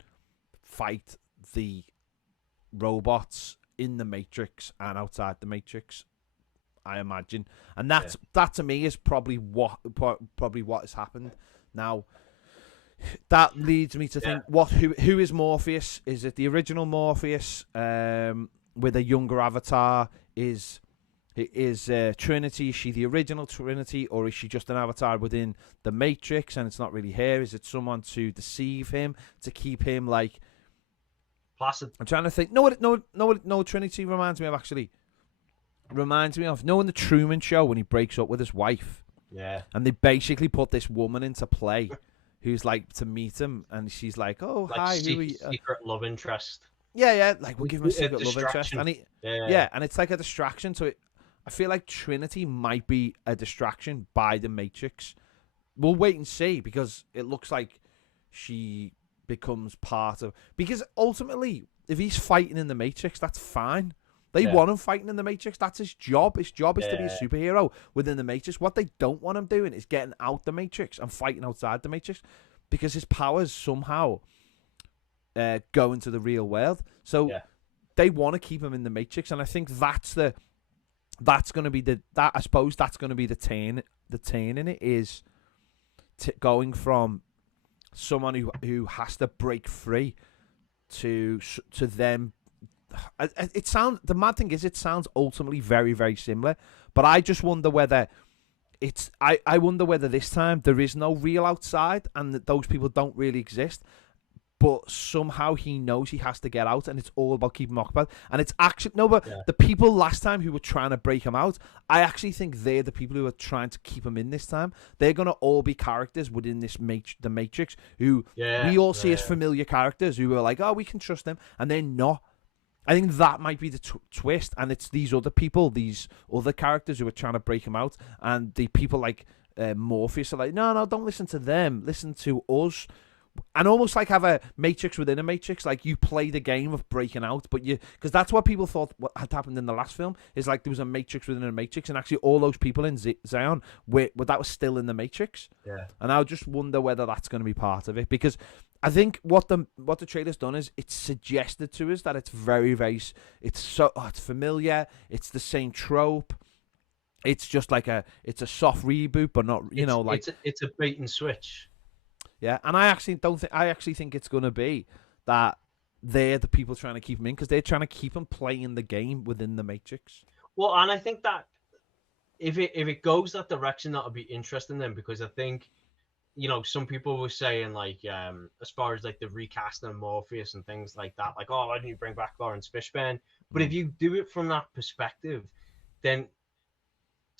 fight the robots in the Matrix and outside the Matrix, I imagine. And that to me is probably what has happened. Now, that leads me to think, who is Morpheus? Is it the original Morpheus with a younger avatar? Is Trinity, is she the original Trinity, or is she just an avatar within the Matrix and it's not really her? Is it someone to deceive him, to keep him like placid? I'm trying to think. No, Trinity reminds me of in the Truman Show when he breaks up with his wife. Yeah. And they basically put this woman into play who's like to meet him, and she's like, "Oh, like hi, who are you?" Secret love interest. Yeah, like we'll give him a secret love interest, and and it's like a distraction. So I feel like Trinity might be a distraction by the Matrix. We'll wait and see, because it looks like she becomes part of. Because ultimately, if he's fighting in the Matrix, that's fine. They want him fighting in the Matrix. That's his job. His job is to be a superhero within the Matrix. What they don't want him doing is getting out the Matrix and fighting outside the Matrix, because his powers somehow go into the real world. So they want to keep him in the Matrix, and I think that's going to be I suppose that's going to be the turn in it is going from someone who has to break free to them. The mad thing is, it sounds ultimately very, very similar, but I just wonder whether I wonder whether this time there is no real outside and that those people don't really exist, but somehow he knows he has to get out, and it's all about keeping him occupied. And it's actually the people last time who were trying to break him out, I actually think they're the people who are trying to keep him in this time. They're gonna all be characters within this the Matrix who we all see as familiar characters who are like, oh, we can trust them, and they're not. I think that might be the twist, and it's these other people, these other characters who are trying to break him out, and the people like Morpheus are like, no, don't listen to them, listen to us, and almost like have a Matrix within a Matrix, like you play the game of breaking out, but because that's what people thought what had happened in the last film, is like there was a Matrix within a Matrix, and actually all those people in Zion, that was still in the Matrix. Yeah. And I just wonder whether that's going to be part of it, because I think what the trailer's done is it's suggested to us that it's very, very, it's familiar. It's the same trope. It's just like it's a soft reboot, but not it's a bait and switch. Yeah, and I actually think it's gonna be that they're the people trying to keep him in because they're trying to keep him playing the game within the Matrix. Well, and I think that if it goes that direction, that'll be interesting then, because I think, some people were saying like, as far as like the recasting of Morpheus and things like that, like, oh, why didn't you bring back Lawrence Fishburne? But if you do it from that perspective, then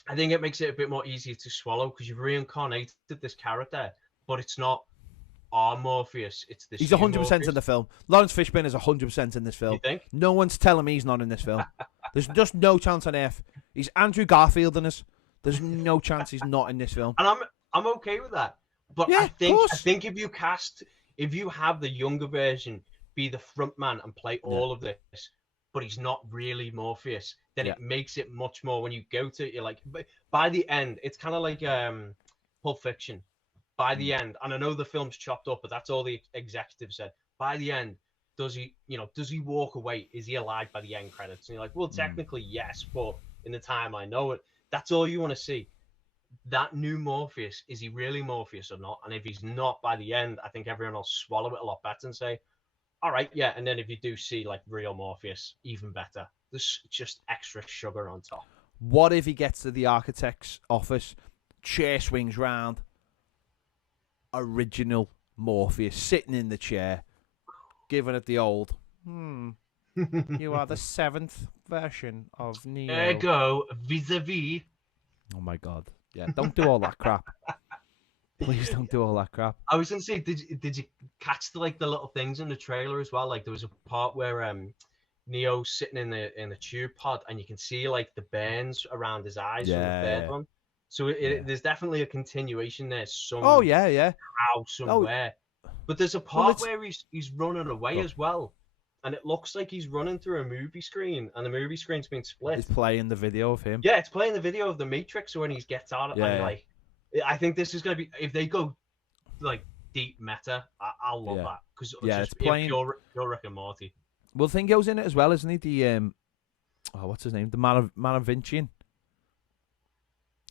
I think it makes it a bit more easier to swallow, because you've reincarnated this character, but it's not our Morpheus. It's this. He's 100% in the film. Lawrence Fishburne is 100% in this film. You think? No one's telling me he's not in this film. There's just no chance on earth. He's Andrew Garfield in this. There's no chance he's not in this film. And I'm okay with that. But yeah, I think if you have the younger version be the front man and play all of this, but he's not really Morpheus, then it makes it much more when you go to it. Like, by the end, it's kind of like Pulp Fiction. By the end, and I know the film's chopped up, but that's all the executive said. By the end, does he walk away? Is he alive by the end credits? And you're like, well, technically yes, but in the time I know it, that's all you want to see. That new Morpheus, is he really Morpheus or not? And if he's not by the end, I think everyone will swallow it a lot better and say, all right, yeah. And then if you do see like real Morpheus, even better. There's just extra sugar on top. What if he gets to the architect's office, chair swings round, original Morpheus sitting in the chair, giving it the old, you are the 7th version of Neo. Ergo, vis-a-vis. Oh my God. Yeah, don't do all that crap. Please don't do all that crap. I was going to say, did you catch the little things in the trailer as well? Like there was a part where Neo's sitting in the tube pod and you can see like the burns around his eyes from the third one. So there's definitely a continuation there. Somewhere. But there's a part where he's running away as well. And it looks like he's running through a movie screen, and the movie screen's been split. It's playing the video of him. Yeah, it's playing the video of the Matrix when he gets out. Like, I think this is going to be, if they go like deep meta, I'll love that. Because it's playing pure Rick and Morty. Well, Thingo's in it as well, isn't he? The what's his name? The Maravincian.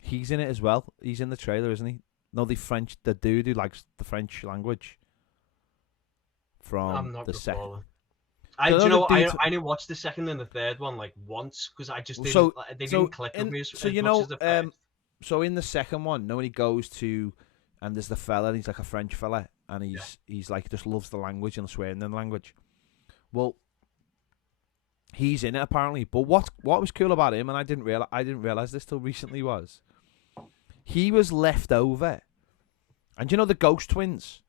He's in it as well. He's in the trailer, isn't he? No, the dude who likes the French language from the second. I only watched the second and the third one like once because I just didn't. They didn't click with me as much as the first. So in the second one, when he goes to, and there's the fella, and he's like a French fella, and he's like just loves the language and swearing in the language. Well, he's in it apparently. But what was cool about him, and I didn't realize this till recently, was he was left over, and the Ghost Twins.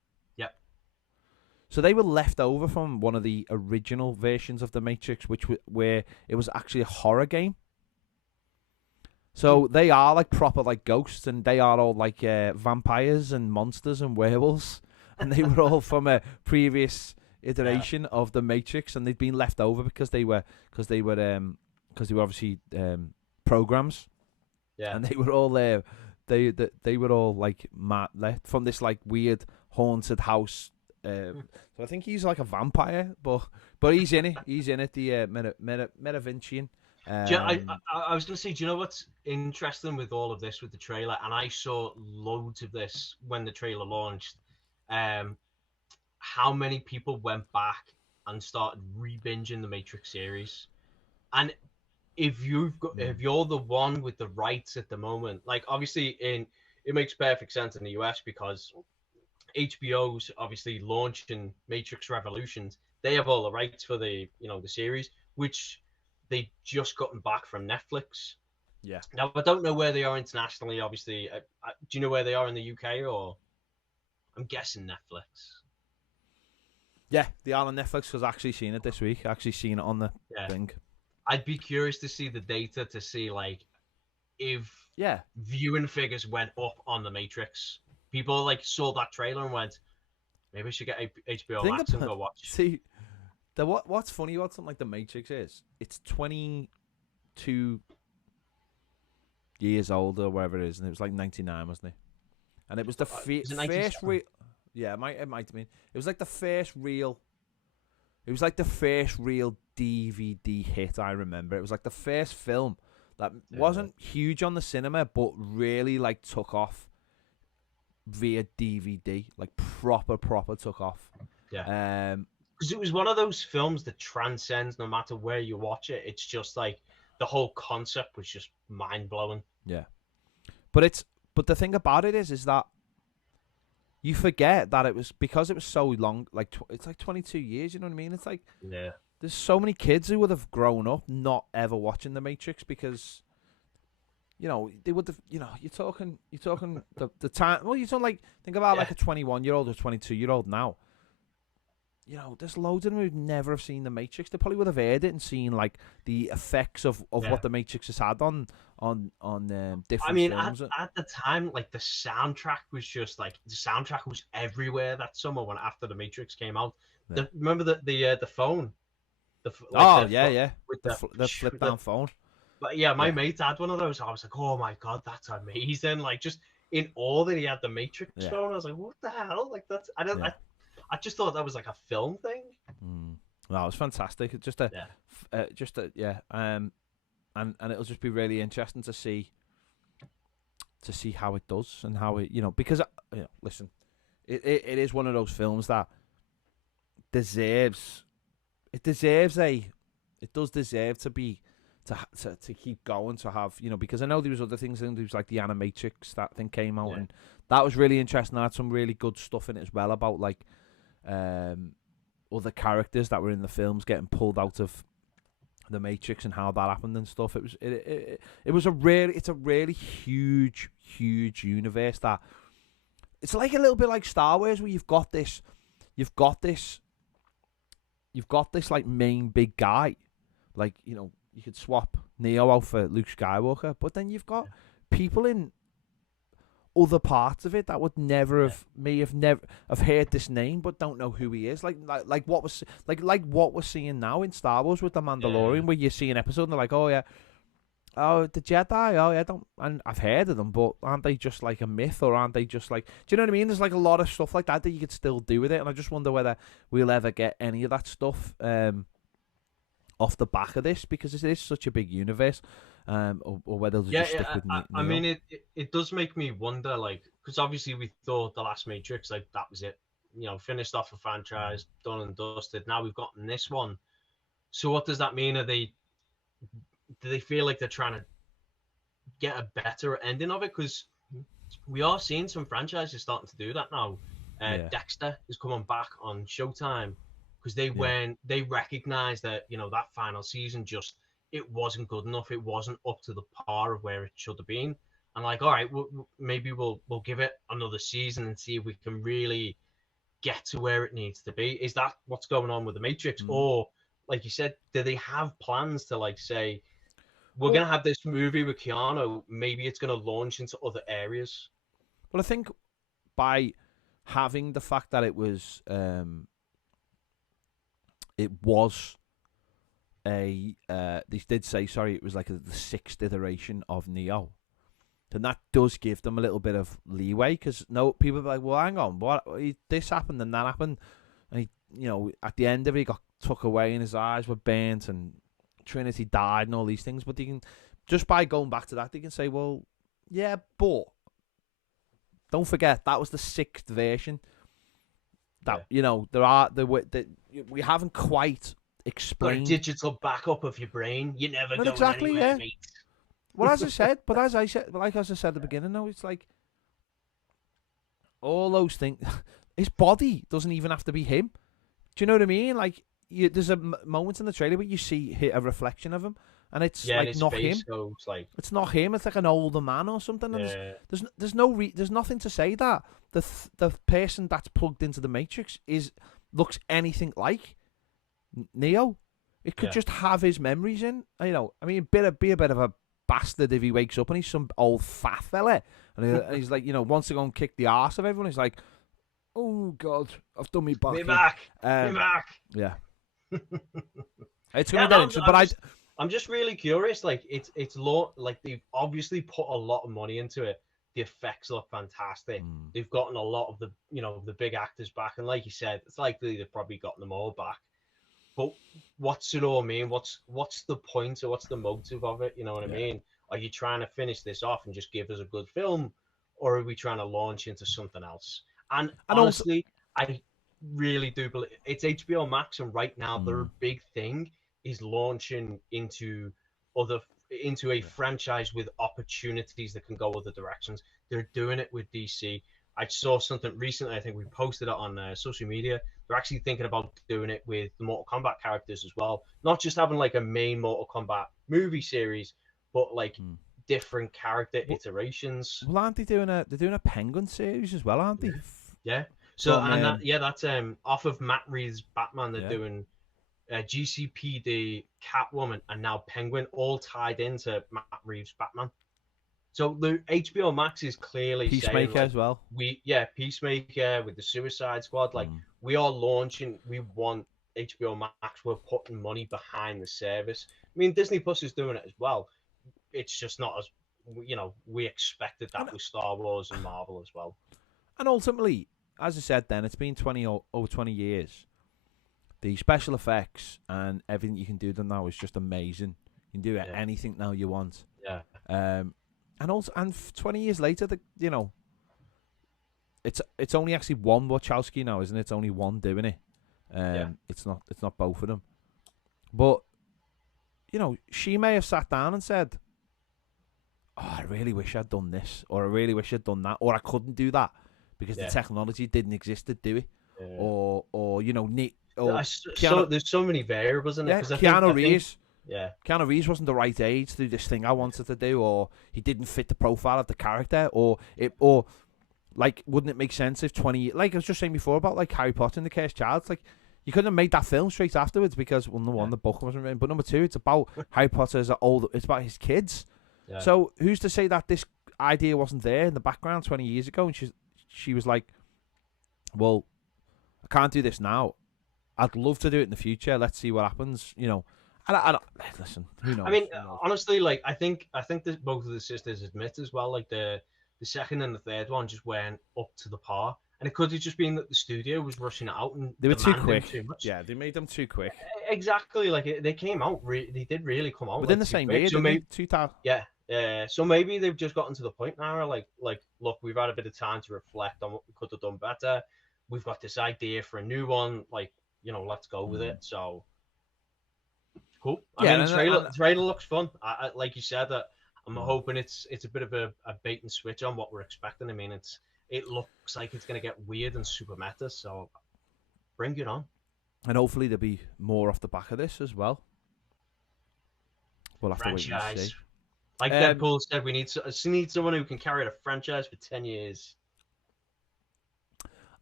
So they were left over from one of the original versions of the Matrix, where it was actually a horror game. So they are like proper like ghosts, and they are all like vampires and monsters and werewolves, and they were all from a previous iteration of the Matrix, and they'd been left over because they were obviously programs. Yeah, and they were all they were all like left from this like weird haunted house So I think he's like a vampire, but he's in it. He's in it. The Merovingian. I was going to say, do you know what's interesting with all of this with the trailer? And I saw loads of this when the trailer launched. How many people went back and started re-binging the Matrix series? And if you're the one with the rights at the moment, like obviously it makes perfect sense in the US because HBO's obviously launching Matrix Revolutions. They have all the rights for the series, which they just gotten back from Netflix. Yeah. Now I don't know where they are internationally. Obviously, do you know where they are in the UK? Or I'm guessing Netflix. Yeah, they are on Netflix because I actually seen it this week. I actually seen it on the thing. I'd be curious to see the data to see like if viewing figures went up on the Matrix. People like saw that trailer and went, maybe I should get HBO Max and go watch. See, what's funny about something like the Matrix is it's 22 years old or whatever it is, and it was like 99, wasn't it? And it was the first real. Yeah, it might have been. It was like the first real. It was like the first real DVD hit. I remember it was like the first film that wasn't huge on the cinema, but really like took off via DVD, like proper took off. Yeah. Because it was one of those films that transcends no matter where you watch it. It's just like the whole concept was just mind blowing. Yeah, but the thing about it is that you forget that it was because it was so long. Like it's like 22 years. You know what I mean? It's like there's so many kids who would have grown up not ever watching The Matrix because they would have. You're talking the time. Well, you're talking like think about like a 21-year-old or 22-year-old now. There's loads of them who'd never have seen The Matrix. They probably would have heard it and seen like the effects of what The Matrix has had on different films. At the time, like the soundtrack was everywhere that summer when after The Matrix came out. Yeah. Remember the phone? The flip down phone. But my mate had one of those. I was like, oh my god, that's amazing! Like just in awe that he had the Matrix phone. I was like, what the hell? Like that's I just thought that was like a film thing. Well, it was fantastic. It's just and it'll just be really interesting to see how it does and how it, because listen, it is one of those films that deserves to be to keep going, to have, because I know there was other things, and there was like the Animatrix, that thing came out, and that was really interesting. I had some really good stuff in it as well about like other characters that were in the films getting pulled out of the Matrix and how that happened and stuff. It's a really huge universe that it's like a little bit like Star Wars, where you've got this like main big guy, like you could swap Neo out for Luke Skywalker, but then you've got people in other parts of it that would never have heard this name but don't know who he is, like what we're seeing now in Star Wars with the Mandalorian, where you see an episode and they're like, the Jedi, and I've heard of them, but aren't they just like a myth, or aren't they just like, do you know what I mean? There's like a lot of stuff like that you could still do with it, and I just wonder whether we'll ever get any of that stuff off the back of this, because it is such a big universe. Or whether they'll just stick with Neo. I mean, it does make me wonder, like, because obviously we thought the last Matrix, like, that was it, finished off a franchise, done and dusted. Now we've gotten this one. So what does that mean? Do they feel like they're trying to get a better ending of it? Because we are seeing some franchises starting to do that now. Dexter is coming back on Showtime because they recognize that that final season it wasn't good enough. It wasn't up to the par of where it should have been. And like, all right, maybe we'll give it another season and see if we can really get to where it needs to be. Is that what's going on with the Matrix? Or, like you said, do they have plans to like say, we're going to have this movie with Keanu, maybe it's going to launch into other areas? Well, I think by having the fact that it was they did say, sorry, it was like the 6th iteration of Neo. then that does give them a little bit of leeway, because no, people are like, well, hang on, what? This happened and that happened, and at the end of it, he got took away and his eyes were burnt and Trinity died and all these things. But they can, just by going back to that, they can say, well, yeah, but don't forget that was the 6th version. That we haven't quite explained. Got a digital backup of your brain. You never go exactly, anywhere, yeah. mate. Well, as I said, as I said at the beginning, though, it's like all those things. His body doesn't even have to be him. Do you know what I mean? Like, there's a moment in the trailer where you see a reflection of him, and it's like not him. It's not him. It's like an older man or something. And there's nothing to say that the person that's plugged into the Matrix looks anything like Neo. It could just have his memories in. I mean, be a bit of a bastard if he wakes up and he's some old fat fella, and he's like, wants to go and kick the arse of everyone. He's like, oh God, I've done me back. Me back. Yeah. It's gonna get interesting, but I'm just really curious. Like, it's like they've obviously put a lot of money into it. The effects look fantastic. They've gotten a lot of the big actors back, and like you said, it's likely they've probably gotten them all back. But what's it all mean? What's the point, or what's the motive of it? You know what I mean? Are you trying to finish this off and just give us a good film, or are we trying to launch into something else? And honestly, I really do believe it's HBO Max, and right now their big thing is launching into a franchise with opportunities that can go other directions. They're doing it with DC. I saw something recently, I think we posted it on social media. They're actually thinking about doing it with the Mortal Kombat characters as well. Not just having like a main Mortal Kombat movie series, but like different character iterations. Well, aren't they doing they're doing a Penguin series as well, aren't they? Yeah. So that's off of Matt Reeves' Batman. They're doing GCPD, Catwoman, and now Penguin, all tied into Matt Reeves' Batman. So the HBO Max is clearly Peacemaker saying, as well. Peacemaker with the Suicide Squad. Like, we are launching. We want HBO Max. We're putting money behind the service. I mean, Disney Plus is doing it as well. It's just not as we expected that with Star Wars and Marvel as well. And ultimately, as I said, then it's been over 20 years. The special effects and everything you can do them now is just amazing. You can do anything now you want. Yeah. And 20 years later, it's only actually one Wachowski now, isn't it? It's only one doing it. It's not both of them. But she may have sat down and said, "Oh, I really wish I'd done this, or I really wish I'd done that, or I couldn't do that because the technology didn't exist to do it, or there's so many variables in it. Yeah, Keanu Reeves. Keanu Reeves wasn't the right age to do this thing I wanted to do, or he didn't fit the profile of the character, or wouldn't it make sense if 20, like I was just saying before about like Harry Potter and the Cursed Child, it's like you couldn't have made that film straight afterwards because, well, number one, the book wasn't written, but number two, it's about Harry Potter it's about his kids. Yeah. So who's to say that this idea wasn't there in the background 20 years ago, and she was like, well, I can't do this now. I'd love to do it in the future. Let's see what happens. I don't listen. Who knows? I mean, honestly, like I think that both of the sisters admit as well. Like the second and the third one just weren't up to the par, and it could have just been that the studio was rushing it out and they were too quick. Too much. Yeah, they made them too quick. Exactly. Like they came out. They did really come out within the same year. So maybe 2000. Yeah. So maybe they've just gotten to the point now. Like look, we've had a bit of time to reflect on what we could have done better. We've got this idea for a new one. Like, let's go with it. So cool. I mean, the trailer looks fun. I like you said, that I'm hoping it's a bit of a bait and switch on what we're expecting. I mean, it looks like it's going to get weird and super meta. So bring it on. And hopefully there'll be more off the back of this as well. We'll have to wait and see. Like Deadpool said, we need someone who can carry a franchise for 10 years.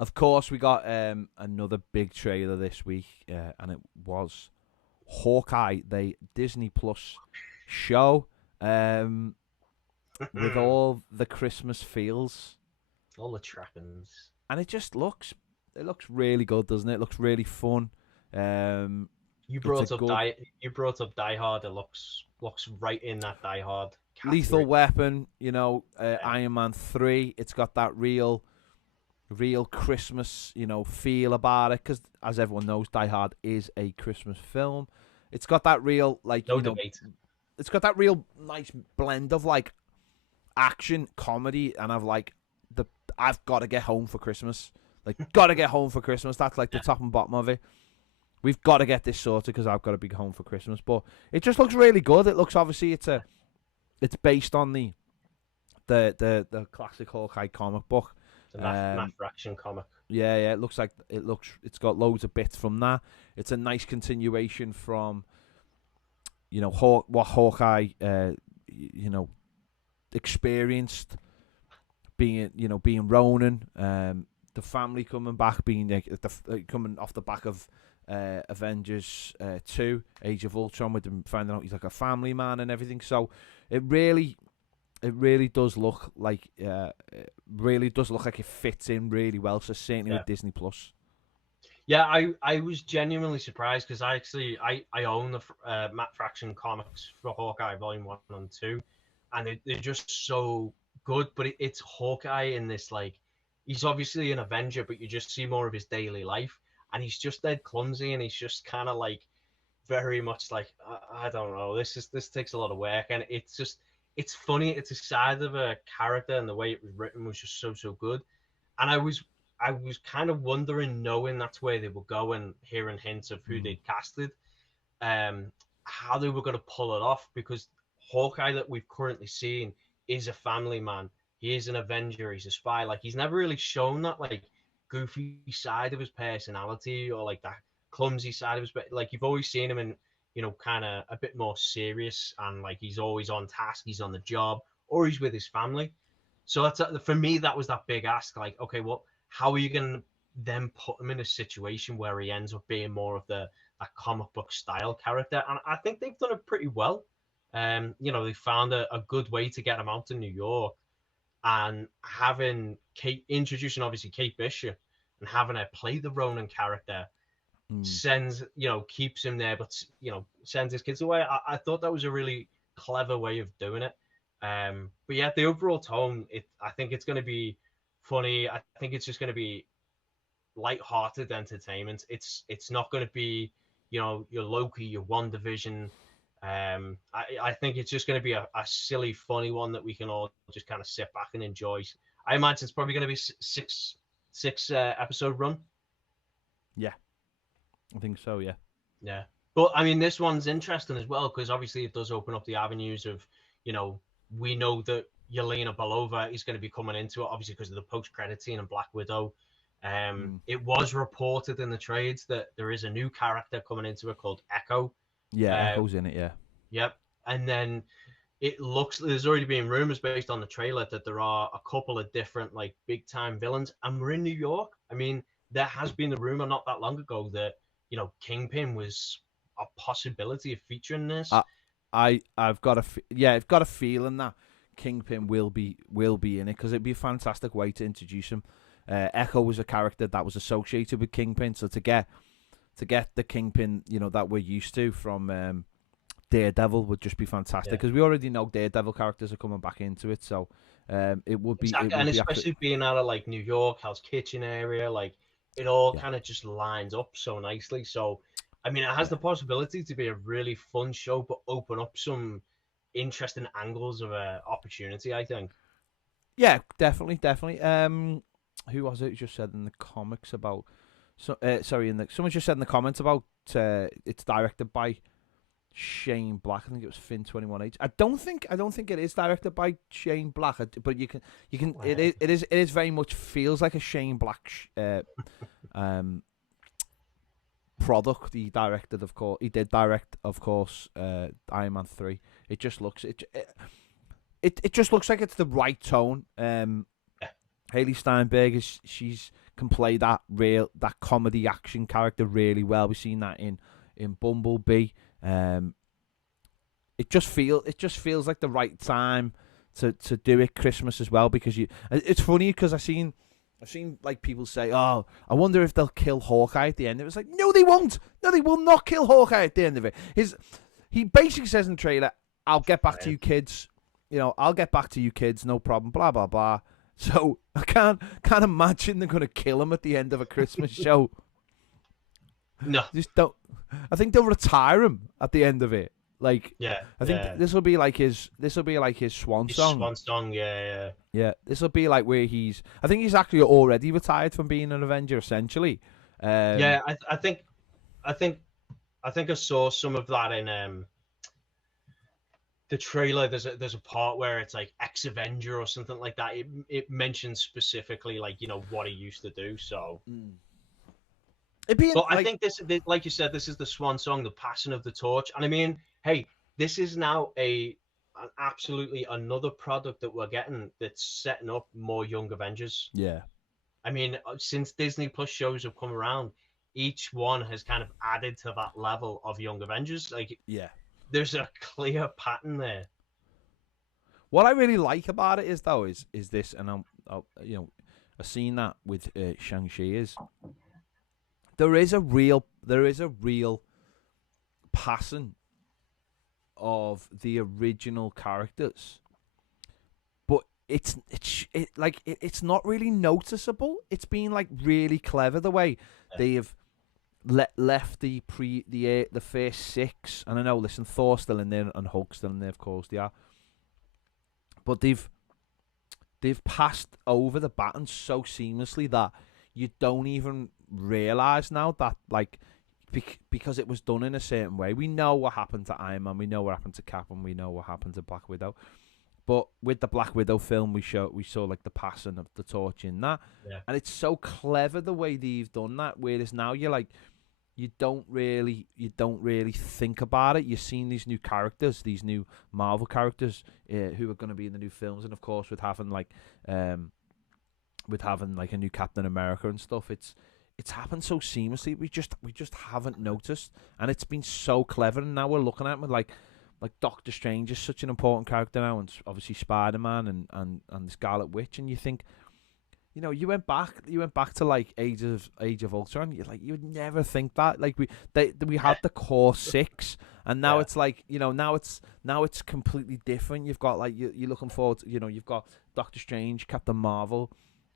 Of course, we got another big trailer this week, and it was Hawkeye, the Disney Plus show, with all the Christmas feels, all the trappings, and it looks really good, doesn't it? It looks really fun. You brought up Die Hard. It looks right in that Die Hard Lethal Weapon, Iron Man 3. It's got that real Christmas, feel about it. Because as everyone knows, Die Hard is a Christmas film. It's got that real, debate. It's got that real nice blend of action, comedy, and I've got to get home for Christmas. Got to get home for Christmas. That's the top and bottom of it. We've got to get this sorted because I've got to be home for Christmas. But it just looks really good. It looks, obviously, it's based on the classic Hawkeye comic book. The Math Fraction comic. Yeah. It's got loads of bits from that. It's a nice continuation from, what Hawkeye, experienced being Ronin. The family coming back, coming off the back of Avengers 2, Age of Ultron, with them finding out he's a family man and everything. So it really does look like it fits in really well. So certainly with Disney Plus. Yeah, I was genuinely surprised because I own the Matt Fraction comics for Hawkeye Volume 1 and 2, and they're just so good. But it's Hawkeye in this, he's obviously an Avenger, but you just see more of his daily life, and he's just dead clumsy, and he's just kind of very much I don't know. This takes a lot of work, and it's funny. It's a side of a character, and the way it was written was just so good. And I was kind of wondering, knowing that's where they were going, hearing hints of who they'd casted, how they were going to pull it off, because Hawkeye that we've currently seen is a family man. He is an Avenger. He's a spy. He's never really shown that goofy side of his personality, or that clumsy side of his. You've always seen him in, kind of a bit more serious, and he's always on task. He's on the job, or he's with his family. So that's for me. That was that big ask. Okay, well, how are you going to then put him in a situation where he ends up being more of that comic book style character? And I think they've done it pretty well. They found a good way to get him out to New York, and having introducing obviously Kate Bishop and having her play the Ronin character sends, keeps him there, but sends his kids away. I thought that was a really clever way of doing it. But yeah, the overall tone, I think it's going to be funny. I think it's just going to be light-hearted entertainment. It's not going to be, your Loki, your WandaVision. I think it's just going to be a silly, funny one that we can all just kind of sit back and enjoy. I imagine it's probably going to be six episode run. Yeah, I think so. Yeah. But I mean, this one's interesting as well, because obviously it does open up the avenues of, we know that Yelena Belova is going to be coming into it, obviously because of the post-credit scene and Black Widow. It was reported in the trades that there is a new character coming into it called Echo. Yeah, Echo's in it, yeah. Yep. And then it looks, there's already been rumors based on the trailer that there are a couple of different big-time villains, and we're in New York. I mean, there has been the rumor not that long ago that, Kingpin was a possibility of featuring this. I've got a feeling that Kingpin will be in it, because it'd be a fantastic way to introduce him. Echo was a character that was associated with Kingpin, so to get the Kingpin, that we're used to from Daredevil would just be fantastic, because we already know Daredevil characters are coming back into it, so it would be. Exactly. And especially being out of New York, Hell's Kitchen area, it all kind of just lines up so nicely. So, I mean, it has the possibility to be a really fun show, but open up some interesting angles of opportunity, I think. Yeah, definitely. Who was it who just said in the comics about? Someone just said in the comments about it's directed by Shane Black. I think it was Finn21H. I don't think it is directed by Shane Black, but you can it is very much feels like a Shane Black product. He did direct, of course, Iron Man 3. It just looks it just looks like it's the right tone. Haley Steinberg she's can play that comedy action character really well. We've seen that in Bumblebee. It just feels like the right time to do it Christmas as well, because it's funny because I've seen people say, oh, I wonder if they'll kill Hawkeye at the end. It was no, they won't. No, they will not kill Hawkeye at the end of it. He basically says in the trailer, I'll get back to you kids I'll get back to you kids, no problem, blah, blah, blah. So I can't imagine they're going to kill him at the end of a Christmas show. No. Just don't. I think they'll retire him at the end of it. Like, yeah, I think this will be like his swan song. Swan song, yeah. Yeah, this will be like where I think he's actually already retired from being an Avenger, essentially. Yeah, I think I saw some of that in the trailer. There's a part where it's like ex-Avenger or something like that. It mentions specifically like what he used to do. So, I think this, like you said, this is the swan song, the passing of the torch. And I mean, hey, this is now absolutely another product that we're getting that's setting up more young Avengers. Yeah. I mean, since Disney Plus shows have come around, each one has kind of added to that level of young Avengers. Like, yeah, there's a clear pattern there. What I really like about it is this, and I've seen that with Shang-Chi is there is a real passing of the original characters, but it's not really noticeable. It's been like really clever the way they have left the first six. And I know, listen, Thor's still in there and Hulk's still in there, of course they are, but they've passed over the baton so seamlessly that you don't even realize now that, like, because it was done in a certain way. We know what happened to Iron Man, we know what happened to Cap, and we know what happened to Black Widow. But with the Black Widow film, we saw like the passing of the torch in that, and it's so clever the way they've done that. Whereas now you're like, you don't really think about it. You're seeing these new characters, these new Marvel characters who are going to be in the new films, and of course with having like a new Captain America and stuff, it's happened so seamlessly. We just haven't noticed, and it's been so clever. And now we're looking at it with like Doctor Strange is such an important character now, and obviously Spider-Man and the Scarlet Witch, and you think, you went back to like Age of Ultron. You would never think that. Like we had the core six, and now it's like, now it's completely different. You've got like you're looking forward to, you've got Doctor Strange, Captain Marvel.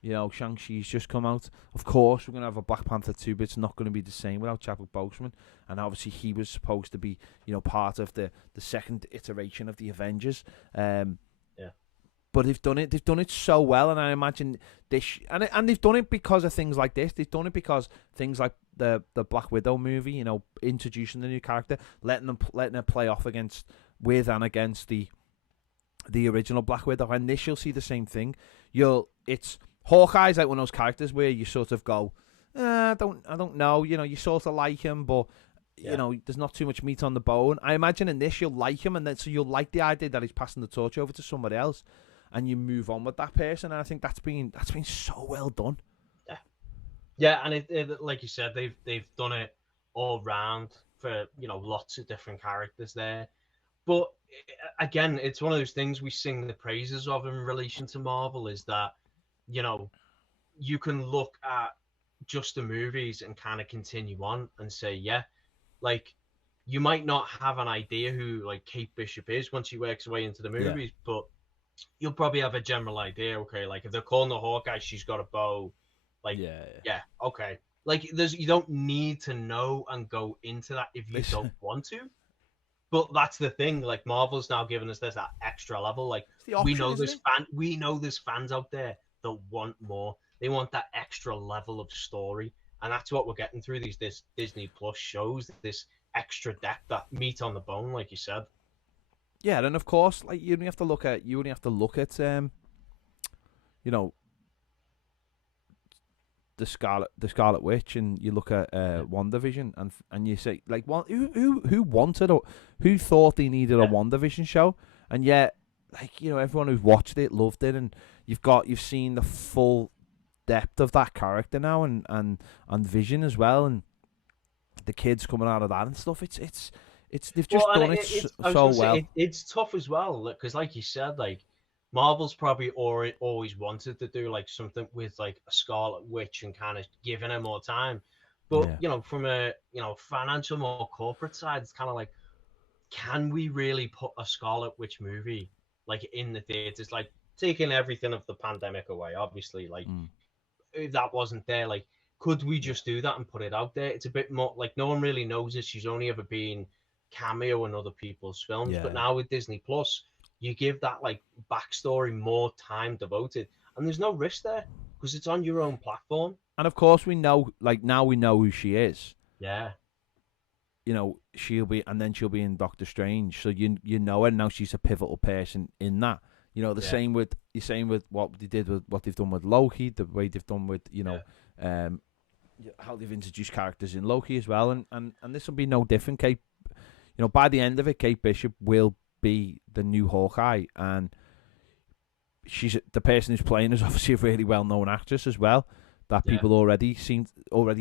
Shang-Chi's just come out. Of course, we're going to have a Black Panther 2, but it's not going to be the same without Chadwick Boseman. And obviously, he was supposed to be, part of the second iteration of the Avengers. But they've done it so well, and I imagine this, and they've done it because of things like this. They've done it because things like the Black Widow movie, introducing the new character, letting her play off against the original Black Widow, and this you'll see the same thing. It's Hawkeye's like one of those characters where you sort of go, I don't know, you sort of like him, but there's not too much meat on the bone. I imagine in this you'll like him, and then so you'll like the idea that he's passing the torch over to somebody else, and you move on with that person. And I think that's been so well done. Yeah, and it like you said, they've done it all round for lots of different characters there. But again, it's one of those things we sing the praises of in relation to Marvel, is that you can look at just the movies and kind of continue on and say, yeah, like, you might not have an idea who like Kate Bishop is once she works her way into the movies, but you'll probably have a general idea. Okay, like if they're calling the Hawkeye, she's got a bow. Like, okay. Like, you don't need to know and go into that if you don't want to. But that's the thing. Like, Marvel's now giving us that extra level. Like, we know there's fans out there that want more. They want that extra level of story, and that's what we're getting through these Disney Plus shows. This extra depth, that meat on the bone, like you said. Yeah, and of course, like you only have to look at the Scarlet Witch, and you look at WandaVision, and you say, like, who wanted or who thought they needed a WandaVision show, and yet, like, everyone who's watched it loved it, and you've seen the full depth of that character now, and Vision as well, and the kids coming out of that and stuff. They've just done it so well. It's tough as well, because like you said, like, Marvel's probably always wanted to do like something with like a Scarlet Witch and kind of giving her more time, but from a financial, more corporate side, it's kind of like, can we really put a Scarlet Witch movie like in the theaters, like taking everything of the pandemic away. Obviously, like if that wasn't there, like could we just do that and put it out there? It's a bit more like no one really knows this. She's only ever been cameo in other people's films, but now with Disney Plus, you give that like backstory more time devoted, and there's no risk there because it's on your own platform. And of course, we know, like now we know who she is. Yeah. You know, she'll be in Doctor Strange, so you know her now. She's a pivotal person in that. You know, the same with what they did with what they've done with Loki, the way they've done with how they've introduced characters in Loki as well, and this will be no different. Kate, you know, by the end of it, Kate Bishop will be the new Hawkeye, and she's the person who's playing is obviously a really well known actress as well that people already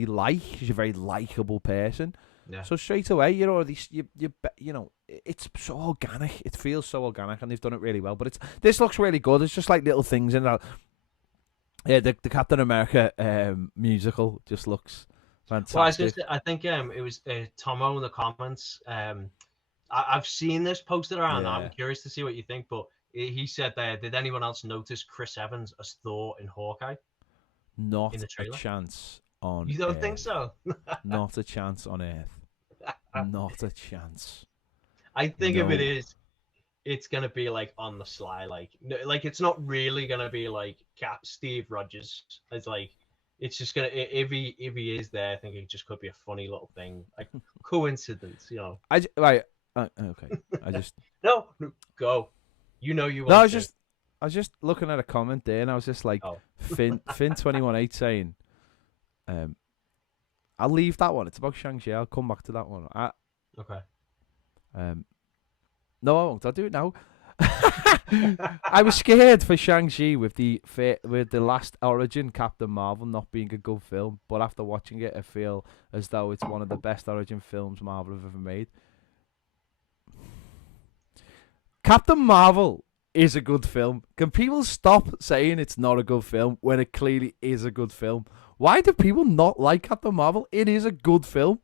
like. She's a very likable person. Yeah. So straight away, you know, it's so organic. It feels so organic, and they've done it really well. But this looks really good. It's just like little things in that. Yeah, the Captain America musical just looks fantastic. Well, I think it was Tomo in the comments. I've seen this posted around. I'm curious to see what you think. But he said, "Did anyone else notice Chris Evans as Thor in Hawkeye?" Not a chance on. You don't think so? Not a chance on Earth. Not a chance. I think if it is, it's gonna be like on the sly, like it's not really gonna be like Steve Rogers. It's like it's just gonna if he is there, I think it just could be a funny little thing, like coincidence, you know. Okay. I just no go. You know you. No, I was just looking at a comment there, and I was just like, Finn 21-8 saying, I'll leave that one. It's about Shang-Chi. I'll come back to that one. Okay. No, I won't. I'll do it now. I was scared for Shang-Chi with the last Origin Captain Marvel not being a good film, but after watching it, I feel as though it's one of the best Origin films Marvel have ever made. Captain Marvel is a good film. Can people stop saying it's not a good film when it clearly is a good film? Why do people not like Captain Marvel? It is a good film.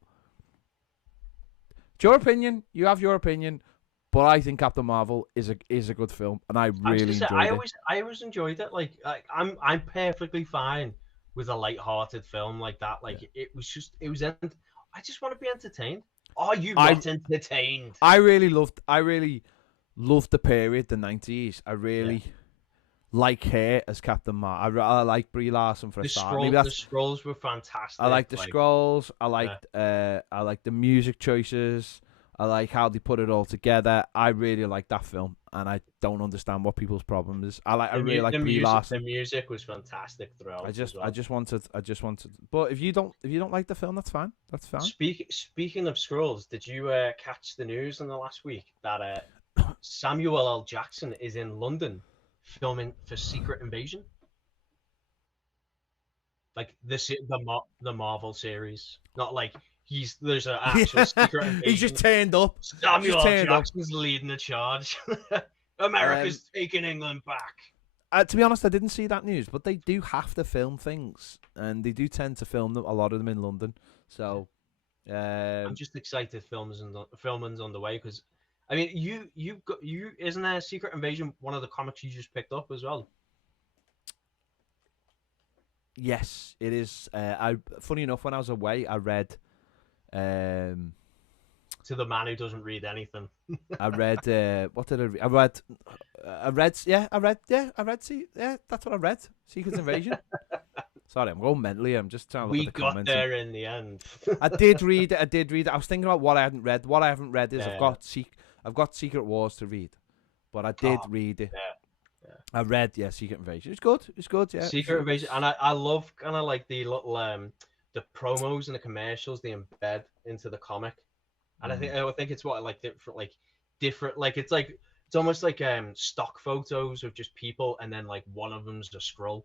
It's your opinion. You have your opinion, but I think Captain Marvel is a good film, and I really enjoyed it. I always enjoyed it. Like I'm perfectly fine with a light-hearted film like that. Like it was. I just want to be entertained. Are you not entertained? I really loved the period, the 90s. I really like her as Captain Marvel. I like Brie Larson for a start. The Skrulls were fantastic. I like the Skrulls. I like the music choices. I like how they put it all together. I really like that film, and I don't understand what people's problem is. I really like Brie Larson. The music was fantastic throughout. I just wanted. But if you don't like the film, that's fine. That's fine. Speaking of Skrulls, did you catch the news in the last week that Samuel L. Jackson is in London filming for Secret Invasion, like the Marvel series, not like there's an actual Secret Invasion. He's just turned up. Samuel L. Jackson's leading the charge. America's taking England back. To be honest, I didn't see that news, but they do have to film things, and they do tend to film a lot of them in London. So I'm just excited filming's on the way because. I mean, you isn't there Secret Invasion one of the comics you just picked up as well? Yes, it is. Funny enough, when I was away, I read. To the man who doesn't read anything. I read. What did I read? I read. That's what I read. Secret Invasion. Sorry, I'm going mentally. I'm just trying to look at the comments. We got there in the end. I did read it. I was thinking about what I hadn't read. What I haven't read is I've got Secret Wars to read, but I did read it. Yeah. I read Secret Invasion. It's good. Yeah. Secret Invasion, and I love kind of like the little the promos and the commercials they embed into the comic, and I think it's what different it's almost like stock photos of just people, and then like one of them's a Skrull,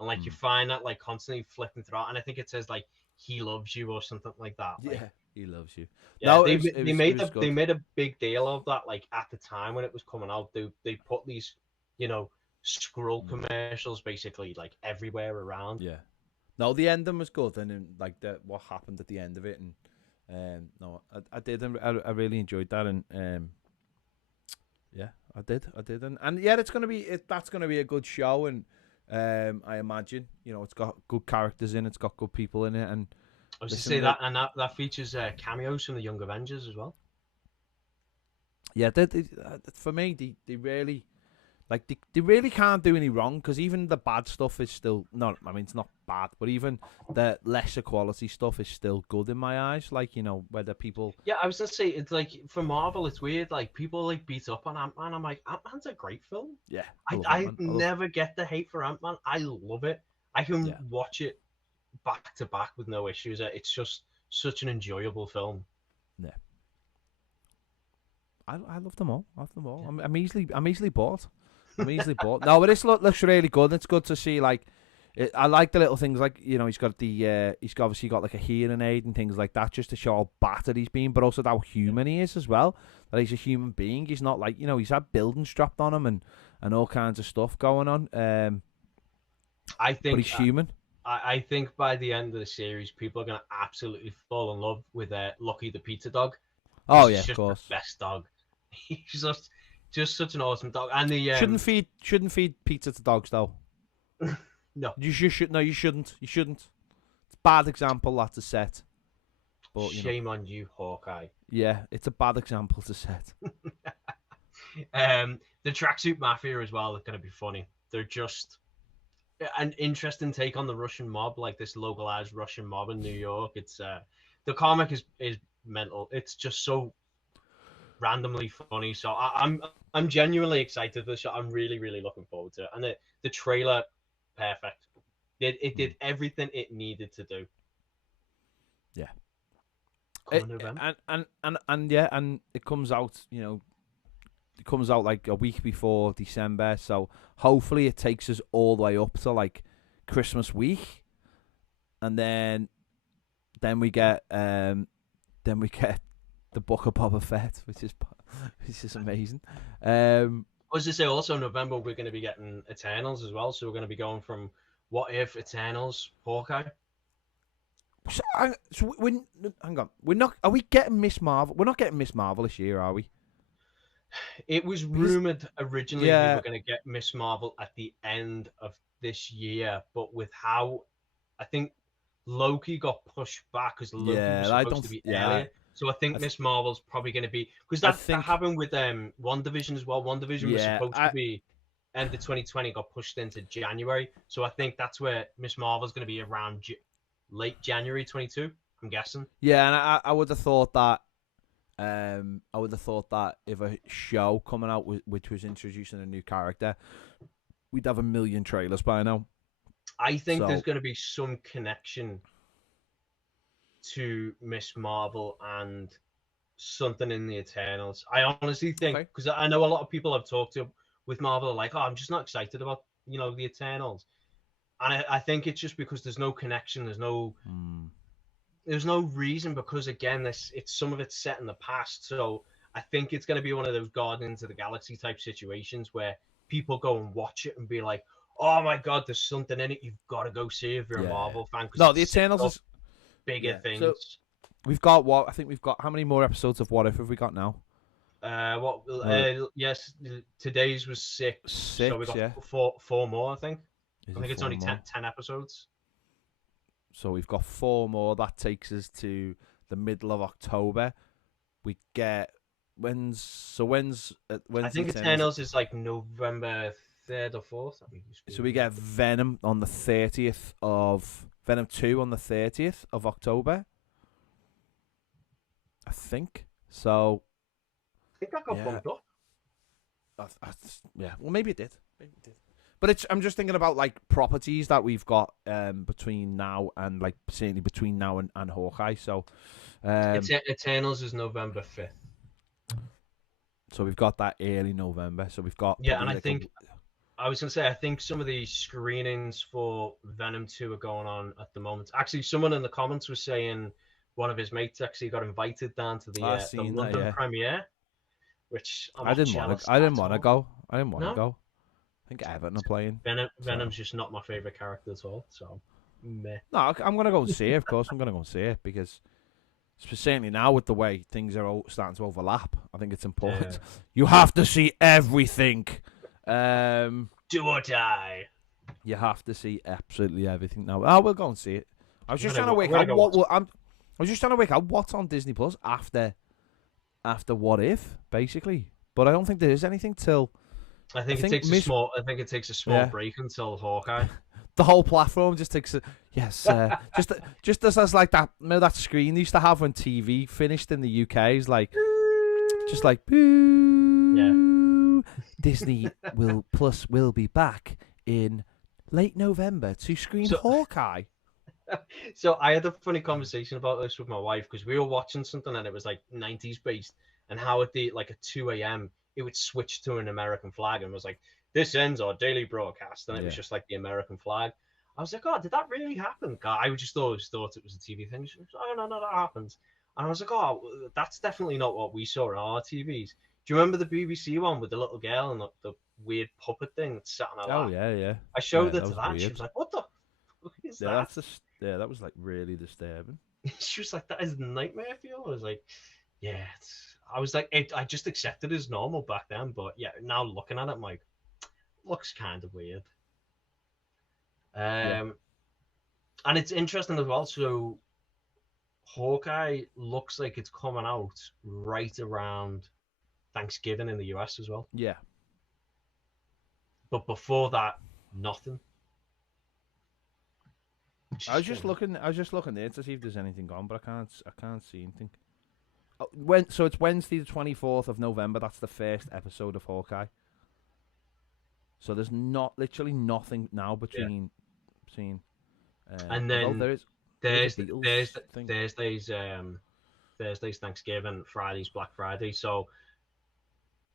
and like you find that like constantly flipping through, and I think it says like he loves you or something like that. Yeah. He loves you. Yeah, no, they made a big deal of that. Like at the time when it was coming out, they put these, Skrull commercials basically like everywhere around. Yeah. No, the ending was good, and then, like what happened at the end of it, and no, I did, and I really enjoyed that, and I did, and yeah, that's gonna be a good show, and I imagine it's got good characters in, it's got good people in it, and I was to say that, and that features cameos from the Young Avengers as well. Yeah, for me, they really. Like, they really can't do any wrong, because even the bad stuff is still not. I mean, it's not bad, but even the lesser quality stuff is still good in my eyes. Like, whether people. Yeah, I was gonna say, it's like for Marvel, it's weird. Like, people like beat up on Ant-Man. I'm like, Ant-Man's a great film. Yeah, I never get the hate for Ant-Man. I love it. I can watch it back to back with no issues. It's just such an enjoyable film. Yeah. I love them all. Yeah. I'm easily bought. No, but this looks really good. It's good to see. Like, I like the little things, like he's got he's obviously got like a hearing aid and things like that, just to show how battered he's been, but also how human he is as well. That he's a human being. He's not like he's had buildings dropped on him and all kinds of stuff going on. I think, but he's human. I think by the end of the series, people are gonna absolutely fall in love with Lucky the pizza dog. Oh yeah, of course, the best dog. He's just such an awesome dog, and the shouldn't feed pizza to dogs though. No, you should. No, you shouldn't. It's a bad example that's a set. But shame on you, Hawkeye. Yeah, it's a bad example to set. The tracksuit mafia as well are going to be funny. They're just an interesting take on the Russian mob, like this localized Russian mob in New York. It's the comic is mental. It's just so randomly funny. So I'm genuinely excited for the show. I'm really looking forward to it. And the trailer, perfect. It did everything it needed to do. Yeah. And it comes out, it comes out like a week before December, so hopefully it takes us all the way up to like Christmas week, and then we get the Book of Boba Fett, which is amazing. I was to say also November we're going to be getting Eternals as well, so we're going to be going from What If, Eternals, Hawkeye. So hang on, we're not. Are we getting Miss Marvel? We're not getting Miss Marvel this year, are we? It was rumored originally we were going to get Miss Marvel at the end of this year, but with how I think Loki got pushed back because Loki was supposed to be earlier. So I think Miss Marvel's probably going to be, because that happened with WandaVision as well. WandaVision was supposed to be end of 2020, got pushed into January. So I think that's where Miss Marvel's going to be around late January 22. I'm guessing. Yeah, and I would have thought that. If a show coming out which was introducing a new character, we'd have 1 million trailers by now. I think there's going to be some connection to Miss Marvel and something in the Eternals. I honestly think, because I know a lot of people I've talked to with Marvel are like, oh, I'm just not excited about the Eternals, and I think it's just because there's no connection, there's no reason, because again, some of it's set in the past. So I think it's going to be one of those Guardians of the Galaxy type situations where people go and watch it and be like, oh my god, there's something in it, you've got to go see if you're a Marvel fan. No, the Eternals is bigger things. So we've got I think we've got, how many more episodes of What If have we got now? Yes, today's was 6. So we got four more, I think. I think it's only 10 episodes. So we've got 4 more. That takes us to the middle of October. We get when's I think Eternals is like November 3rd or 4th. So we get Venom on the 30th of Venom 2 on the 30th of October. I think so. I think that got bumped up. Well, maybe it did. But I'm just thinking about like properties that we've got between now and like certainly between now and Hawkeye. So Eternals is November 5th. So we've got that early November. So we've got and I think I was gonna say I think some of the screenings for Venom 2 are going on at the moment. Actually, someone in the comments was saying one of his mates actually got invited down to the London premiere, which I didn't want to go. I I think Everton are playing. Venom's just not my favorite character at all. So, meh. No, I'm gonna go and see it. Of course, I'm gonna go and see it because certainly now with the way things are starting to overlap, I think it's important. Yeah. You have to see everything. Do or die. You have to see absolutely everything now. Oh, we'll go and see it. I was just trying to work out I was just trying to work out what's on Disney Plus after What If, basically. But I don't think there is anything till. I think it takes a small break until Hawkeye. The whole platform just takes a just as like that. You know that screen they used to have when TV finished in the UK is like just like boo. Yeah. Disney will be back in late November to screen Hawkeye. So I had a funny conversation about this with my wife because we were watching something and it was like 90s based, and how at 2 a.m. it would switch to an American flag and was like, this ends our daily broadcast, and it was just like the American flag. I was like, oh, did that really happen? I just always thought it was a TV thing. She was like, oh, no, that happens. And I was like, oh, that's definitely not what we saw on our TVs. Do you remember the BBC one with the little girl and the weird puppet thing that sat on her lap? Oh, yeah. I showed her to that, and she was like, what the fuck is that? That was like really disturbing. She was like, that is a nightmare for you? I was like, yeah. I was like, I just accepted it as normal back then, but yeah, now looking at it, I'm like, looks kind of weird. And it's interesting as well. So Hawkeye looks like it's coming out right around Thanksgiving in the US as well. Yeah. But before that, nothing. I was just looking there to see if there's anything on, but I can't see anything. So it's Wednesday the 24th of November. That's the first episode of Hawkeye. So there's literally nothing now between seeing. And then there's Thursday's Thanksgiving, Friday's Black Friday. So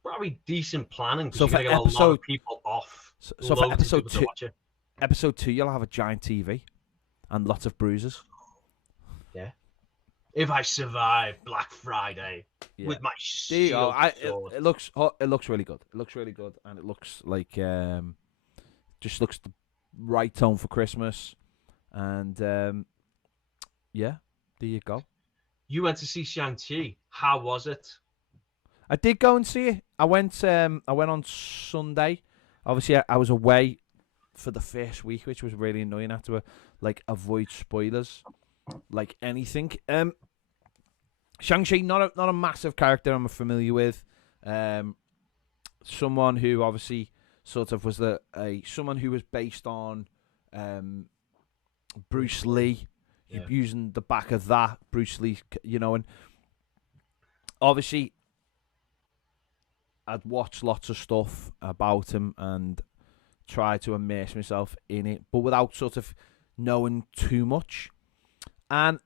probably decent planning because you're gonna get a lot of people off. So for episode 2, you'll have a giant TV and lots of bruises. Yeah. If I survive Black Friday with my shield, it looks really good. It looks really good, and it looks like just looks the right tone for Christmas. And there you go. You went to see Shang-Chi. How was it? I did go and see it. I went on Sunday. Obviously, I was away for the first week, which was really annoying. I had to avoid spoilers like anything. Shang-Chi, not a massive character I'm familiar with. Someone who obviously sort of was someone who was based on Bruce Lee, using the back of that Bruce Lee, and obviously I'd watched lots of stuff about him and try to immerse myself in it, but without sort of knowing too much. And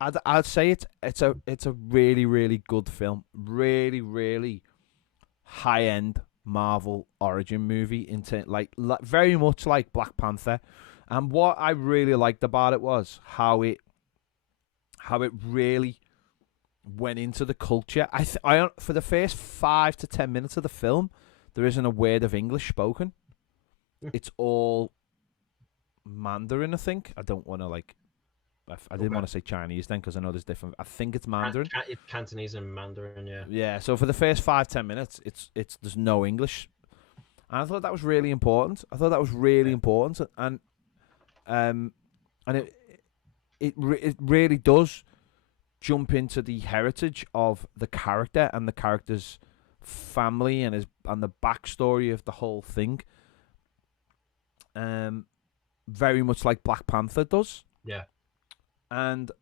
I'd say it's a really, really good film. Really, really high end Marvel origin movie like very much like Black Panther. And what I really liked about it was how it really went into the culture. I for the first 5 to 10 minutes of the film, there isn't a word of English spoken. It's all Mandarin, I think. I don't want to I didn't want to say Chinese then because I know there's different. I think it's Mandarin. It's Cantonese and Mandarin, yeah. Yeah. So for the first 5-10 minutes, it's there's no English, and I thought that was really important. And it really does jump into the heritage of the character and the character's family and the backstory of the whole thing. Very much like Black Panther does. Yeah. And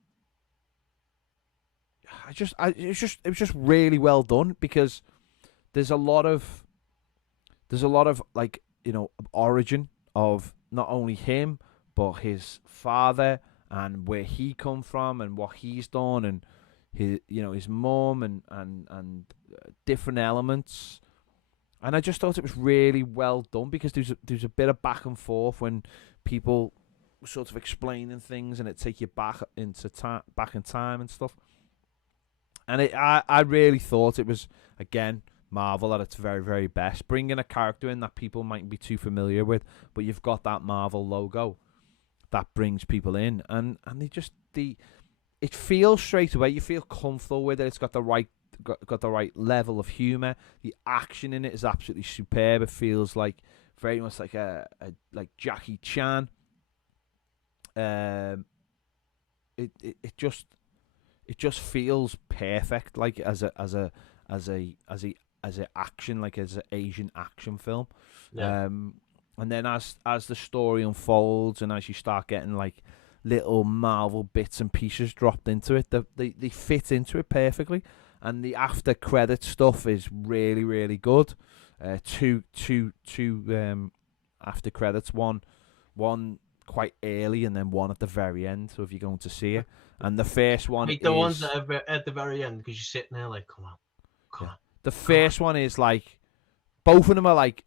it was just really well done because there's a lot of origin of not only him but his father and where he come from and what he's done and his mom and different elements. And I just thought it was really well done because there's a bit of back and forth when people sort of explaining things and it take you back in time and stuff. And I really thought it was, again, Marvel at its very, very best, bringing a character in that people mightn't be too familiar with, but you've got that Marvel logo that brings people in, and it feels straight away. You feel comfortable with it. It's got the right level of humor. The action in it is absolutely superb. It feels like very much like a like Jackie Chan. It just feels perfect, like as a action, like as an Asian action film. Yeah. And then as the story unfolds and as you start getting like little Marvel bits and pieces dropped into it, they fit into it perfectly. And the after credit stuff is really, really good. Two after credits, one quite early and then one at the very end. So if you're going to see it, and the first one Like the ones that are at the very end, because you're sitting there like, come on. The first one is like, both of them are like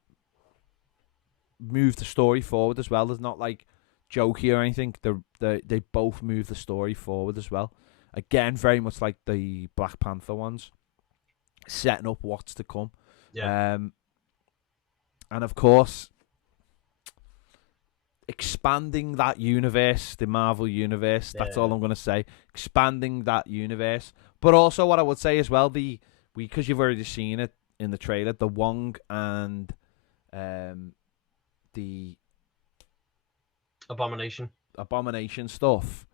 move the story forward as well. There's not like jokey or anything. They both move the story forward as well. Again, very much like the Black Panther ones, setting up what's to come. Yeah. And of course, expanding that universe, the Marvel universe. Yeah. That's all I'm going to say. Expanding that universe. But also what I would say as well, because you've already seen it in the trailer, the Wong and the Abomination stuff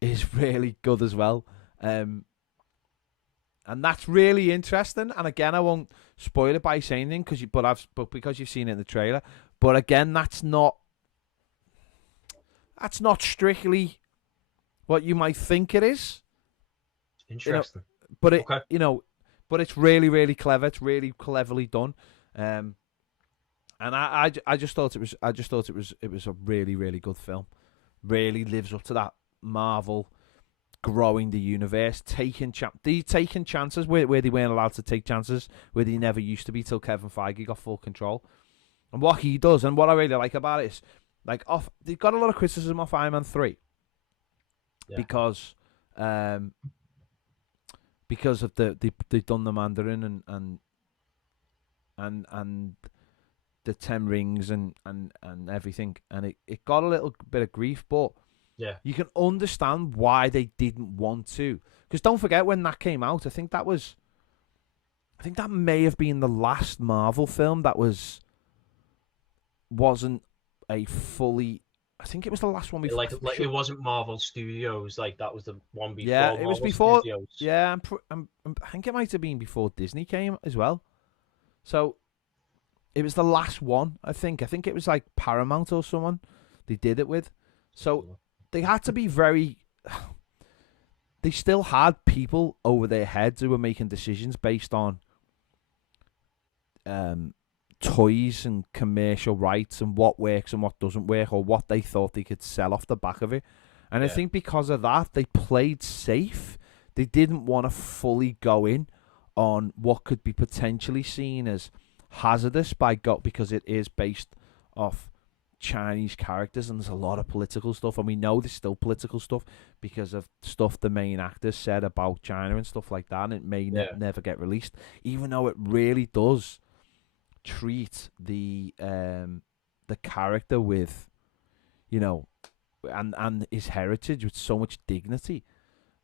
is really good as well. And that's really interesting. And again, I won't spoil it by saying anything but because you've seen it in the trailer. But again, that's not strictly what you might think it is. Interesting. But it's really, really clever. It's really cleverly done. And I just thought it was a really, really good film. Really lives up to that Marvel growing the universe, taking chances where they weren't allowed to take chances, where they never used to be till Kevin Feige got full control. And what he does, and what I really like about it is, like, they've got a lot of criticism off Iron Man 3 because of they've done the Mandarin and the 10 rings and everything, and it got a little bit of grief, but you can understand why they didn't want to. Because don't forget, when that came out, I think that may have been the last Marvel film that wasn't a fully. I think it was the last one before. Like it wasn't Marvel Studios. Like that was the one before. Yeah, it was before. Studios. Yeah, I think it might have been before Disney came as well. So it was the last one. I think it was like Paramount or someone they did it with. So they had to be very. They still had people over their heads who were making decisions based on toys and commercial rights and what works and what doesn't work, or what they thought they could sell off the back of it. And I think because of that, they played safe. They didn't want to fully go in on what could be potentially seen as hazardous because it is based off Chinese characters, and there's a lot of political stuff, and we know there's still political stuff because of stuff the main actors said about China and stuff like that, and it may never get released, even though it really does treat the character with, and his heritage with so much dignity.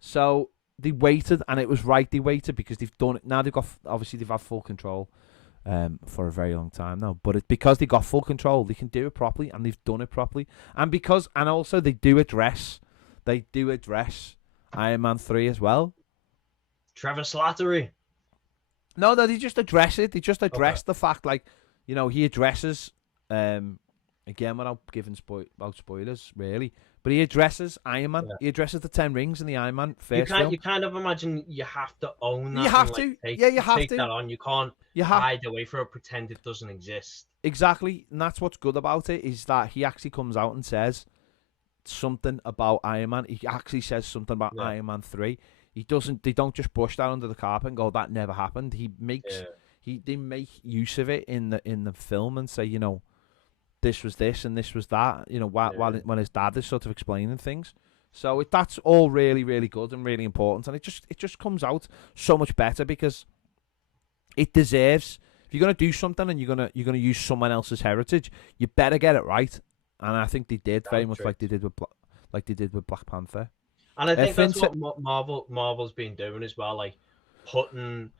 So they waited, and it was right they waited, because they've done it now. They've had full control for a very long time now, but because they got full control, they can do it properly, and they've done it properly. And also they do address Iron Man 3 as well. Trevor Slattery. No, they just address it. They just address the fact, like, he addresses, again, without giving spoilers, really, but he addresses Iron Man. Yeah. He addresses the 10 rings in the Iron Man first film. You kind of imagine you have to own that. You have to. You have to. Take that on. You can't hide away from it, pretend it doesn't exist. Exactly, and that's what's good about it, is that he actually comes out and says something about Iron Man. He actually says something about Iron Man 3. They don't just brush that under the carpet and go, that never happened. They make use of it in the film and say, this was this and this was that, when his dad is sort of explaining things. So that's all really, really good and really important, and it just comes out so much better, because it deserves. If you're gonna do something and you're gonna use someone else's heritage, you better get it right. And I think they did, very much like they did with Black Panther. And I think that's what Marvel's been doing as well, like putting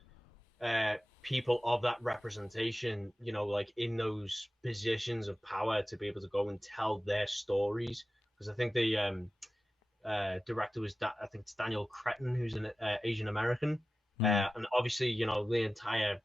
people of that representation, you know, like in those positions of power to be able to go and tell their stories. Because I think the director was I think it's Daniel Cretton, who's an Asian American, and obviously, you know, the entire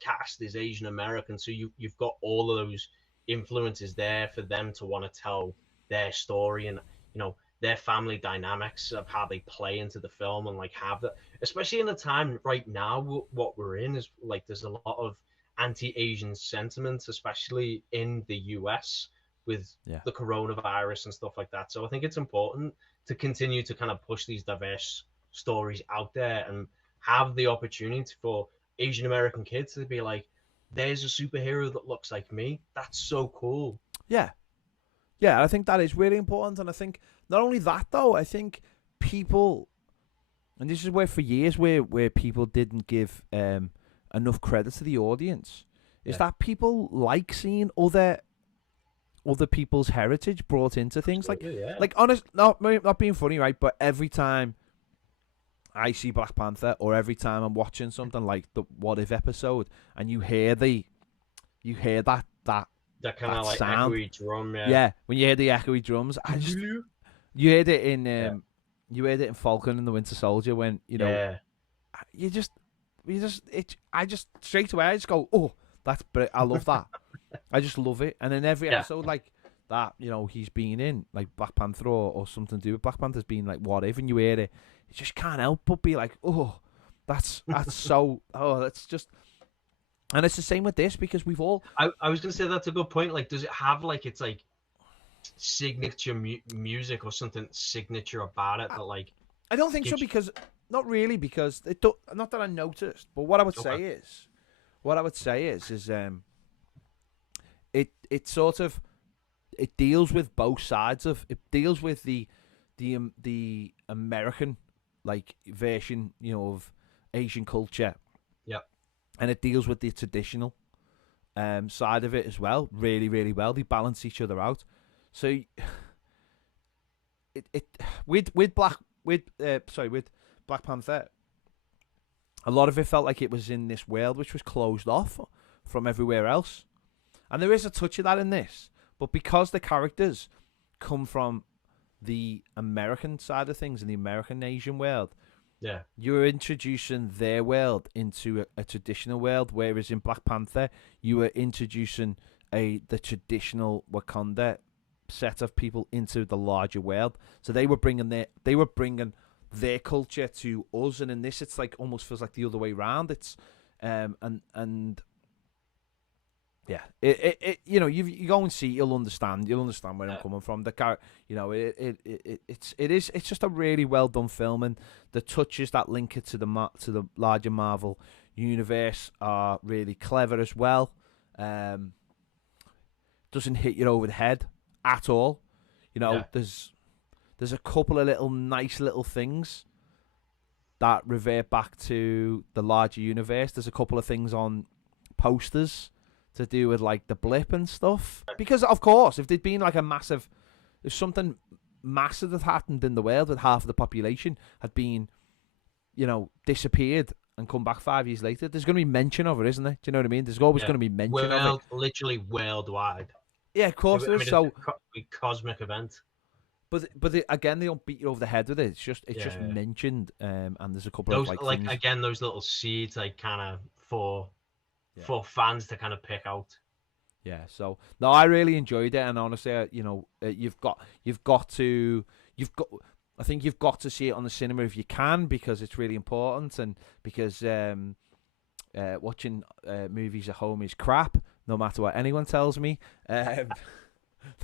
cast is Asian American, so you've got all of those influences there for them to want to tell their story, and you know, their family dynamics of how they play into the film, and like have that, especially in a time right now what we're in is like there's a lot of anti-Asian sentiments, especially in the US with the coronavirus and stuff like that. So I think it's important to continue to kind of push these diverse stories out there and have the opportunity for Asian American kids to be like, there's a superhero that looks like me. That's so cool. Yeah. Yeah, I think that is really important. And I think not only that, though, I think people, and this is where for years where people didn't give enough credit to the audience, is that people like seeing other people's heritage brought into things. Like honest, not being funny, right? But every time I see Black Panther, or every time I'm watching something like the What If episode, and you hear that kind of like sound. Echoey drum, yeah. When you hear the echoey drums, you heard it in Falcon and the Winter Soldier when you know I just straight away I just go, oh, that's brilliant. I love that. I just love it. And in every episode like that, you know, he's been in like Black Panther or something to do with Black Panther's been like What If, and you hear it, you just can't help but be like, oh, that's so, oh, that's just. And it's the same with this, because we've all. I was gonna say that's a good point. Like, does it have like its like signature music or something signature about it that like? I don't think so, because not really, because it don't, not that I noticed. But what I would say is it sort of, it deals with both sides of it. Deals with the American like version, you know, of Asian culture. Yeah. And it deals with the traditional side of it as well, really, really well. They balance each other out. So with Black Panther, a lot of it felt like it was in this world which was closed off from everywhere else, and there is a touch of that in this. But because the characters come from the American side of things, in the American Asian world, you're introducing their world into a traditional world, whereas in Black Panther you were introducing the traditional Wakanda set of people into the larger world. So they were bringing their culture to us, and in this it's like almost feels like the other way around. It's and yeah, it you know, you go and see, you'll understand where I'm coming from. You know, it's just a really well done film, and the touches that link it to the larger Marvel universe are really clever as well. Doesn't hit you over the head at all. You know, there's a couple of nice little things that revert back to the larger universe. There's a couple of things on posters to do with like the blip and stuff, because of course if there'd been like if something massive had happened in the world, with half of the population had been, you know, disappeared and come back 5 years later, there's going to be mention of it, isn't there? Do you know what I mean? There's always going to be mention of it, literally worldwide. Yeah, of course there is. So it's a cosmic event. But again, they don't beat you over the head with it. It's just mentioned, and there's a couple of like things. Again, those little seeds, like kind of for fans to kind of pick out. Yeah. So no, I really enjoyed it, and honestly, you know, I think you've got to see it on the cinema if you can, because it's really important, and because watching movies at home is crap, no matter what anyone tells me.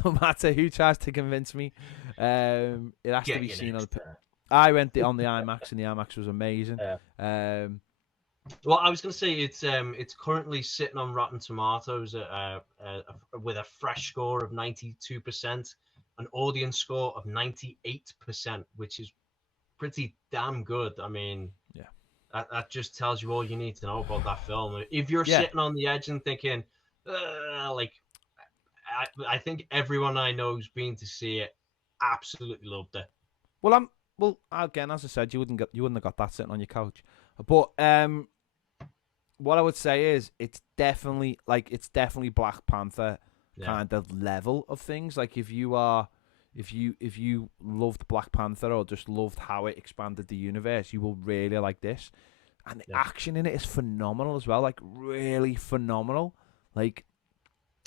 No matter who tries to convince me, it has to be seen on the. I went on the IMAX, and the IMAX was amazing. Well, I was going to say it's currently sitting on Rotten Tomatoes with a fresh score of 92%, an audience score of 98%, which is pretty damn good. I mean, that just tells you all you need to know about that film. If you're sitting on the edge and thinking, like. I think everyone I know who's been to see it absolutely loved it. Well, well, again, as I said, you wouldn't have got that sitting on your couch. But what I would say is it's definitely Black Panther kind of level of things. Like if you loved Black Panther or just loved how it expanded the universe, you will really like this. And the action in it is phenomenal as well, like really phenomenal. Like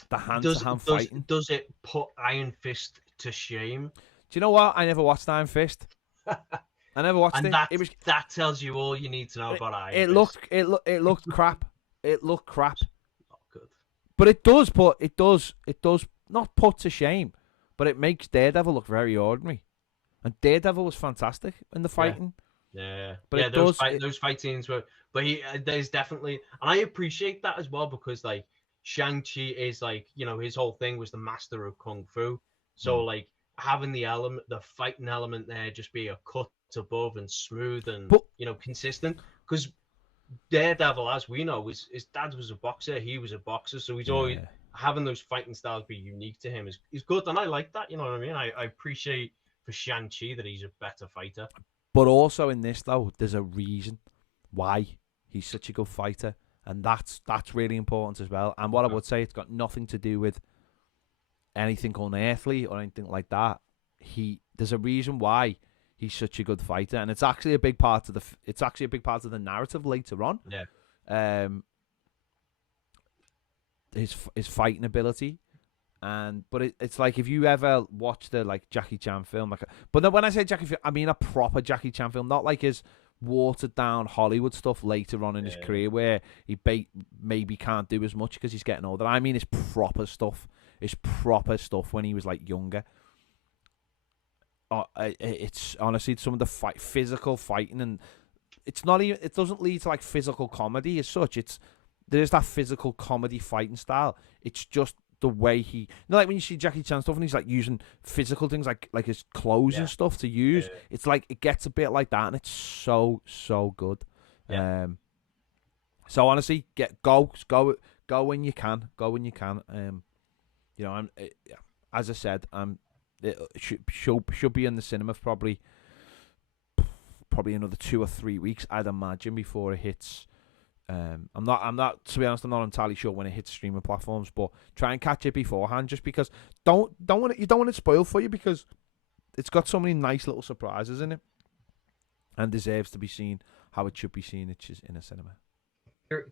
the hand-to-hand fighting. Does it put Iron Fist to shame? Do you know what? I never watched Iron Fist. I never watched it. That tells you all you need to know about Iron Fist. It looked crap. It looked crap. Not good. But it does not put to shame, but it makes Daredevil look very ordinary. And Daredevil was fantastic in the fighting. Yeah. But those fight scenes were. But there's definitely, and I appreciate that as well, because like Shang-Chi is like, his whole thing was the master of kung fu. So like having the fighting element there just be a cut above and smooth and consistent, because Daredevil, as we know, his dad was a boxer, he was a boxer, so he's always having those fighting styles be unique to him is good, and I like that. You know what I mean? I appreciate for Shang-Chi that he's a better fighter. But also in this though, there's a reason why he's such a good fighter, and that's really important as well. And what I would say, it's got nothing to do with anything unearthly or anything like that. There's a reason why he's such a good fighter, and it's actually a big part of the narrative later on. Yeah. His fighting ability, but it's like if you ever watch the like Jackie Chan film, but when I say Jackie, I mean a proper Jackie Chan film, not like his watered down Hollywood stuff later on in his career where he maybe can't do as much because he's getting older. I mean his proper stuff when he was like younger. It's honestly some of the physical fighting, and it doesn't lead to like physical comedy as such. There's that physical comedy fighting style. It's just the way like when you see Jackie Chan stuff and he's like using physical things like his clothes and stuff to use. It's like it gets a bit like that, and it's so good. So honestly, go when you can. As I said, it should be in the cinema for probably another 2 or 3 weeks, I'd imagine, before it hits. I'm not to be honest, I'm not entirely sure when it hits streaming platforms, but try and catch it beforehand, just because you don't want it spoiled for you, because it's got so many nice little surprises in it and deserves to be seen how it should be seen, which is in a cinema.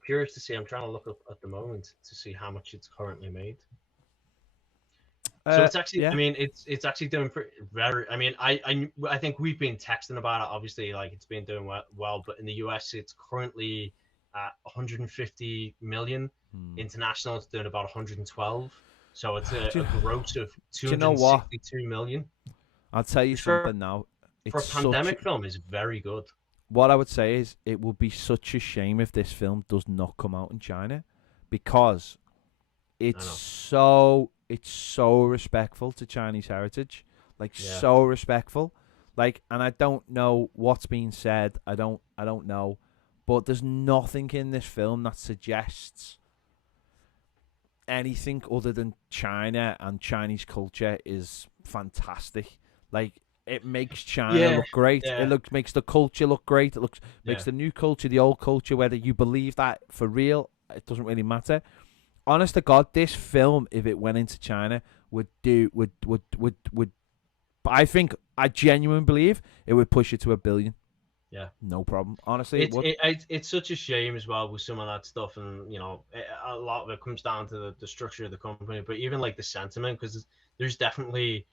Curious to see. I'm trying to look up at the moment to see how much it's currently made. So it's actually, I mean, it's actually doing very. I mean, I think we've been texting about it. Obviously, like it's been doing well, but in the US, it's currently at 150 million. International, it's doing about 112. So it's a gross of 262 million. I'll tell you something now. For a pandemic film, is very good. What I would say is it would be such a shame if this film does not come out in China, because it's so respectful to Chinese heritage, so respectful, and I don't know what's being said. I don't know, but there's nothing in this film that suggests anything other than China and Chinese culture is fantastic. Like, it makes China look great. It makes the culture look great. It makes the new culture, the old culture, whether you believe that for real, it doesn't really matter. Honest to God, this film, if it went into China, would I genuinely believe it would push it to $1 billion. Yeah, no problem. Honestly, it's such a shame as well with some of that stuff, and a lot of it comes down to the structure of the company, but even like the sentiment, because there's definitely,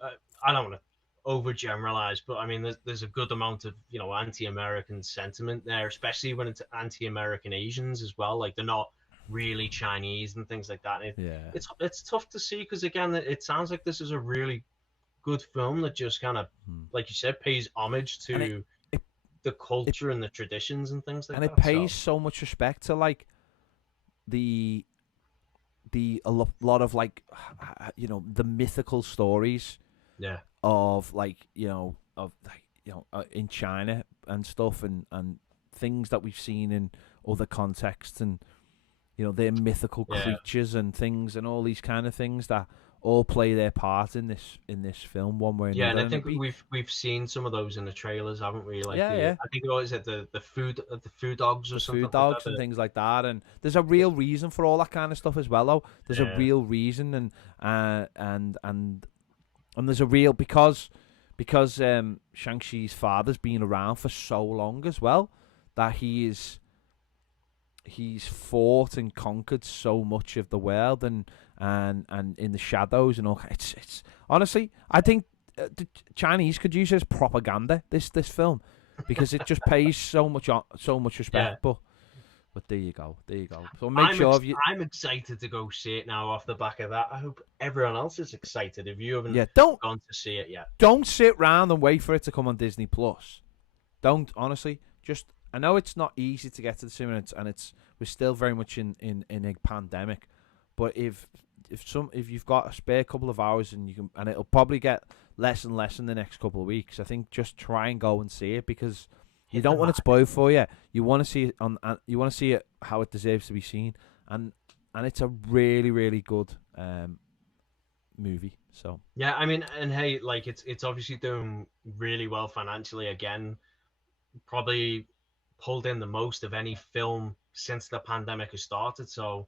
I don't want to overgeneralize, but I mean, there's a good amount of anti-American sentiment there, especially when it's anti-American Asians as well. Like, they're not really Chinese and things like that. It's tough to see, because again, it sounds like this is a really good film that just kind of, like you said, pays homage to the culture and the traditions and things like that. And it pays so much respect to like a lot of like the mythical stories of in China and stuff, and things that we've seen in other contexts, and their mythical creatures and things, and all these kind of things that all play their part in this film one way or Yeah, another. and I think we've seen some of those in the trailers, haven't we? Like yeah. I think what is it, the food dogs or The something food like dogs that. and things like that, and there's a real reason for all that kind of stuff as well. Though there's a Yeah. real reason, and there's a real because Shang-Chi's father's been around for so long as well that he's fought and conquered so much of the world and in the shadows and all. It's honestly, I think the Chinese could use it as propaganda. This film, because it just pays so much respect. Yeah. But there you go. So make sure I'm excited to go see it now off the back of that. I hope everyone else is excited. If you haven't gone to see it yet, don't sit round and wait for it to come on Disney Plus. Don't, honestly. Just, I know it's not easy to get to the cinema, and we're still very much in a pandemic. But if you've got a spare couple of hours and it'll probably get less and less in the next couple of weeks, I think just try and go and see it, because you don't want it spoiled for you. You want to see it you want to see it how it deserves to be seen, and it's a really, really good movie. So yeah, I mean, and hey, like it's obviously doing really well financially again. Probably pulled in the most of any film since the pandemic has started. So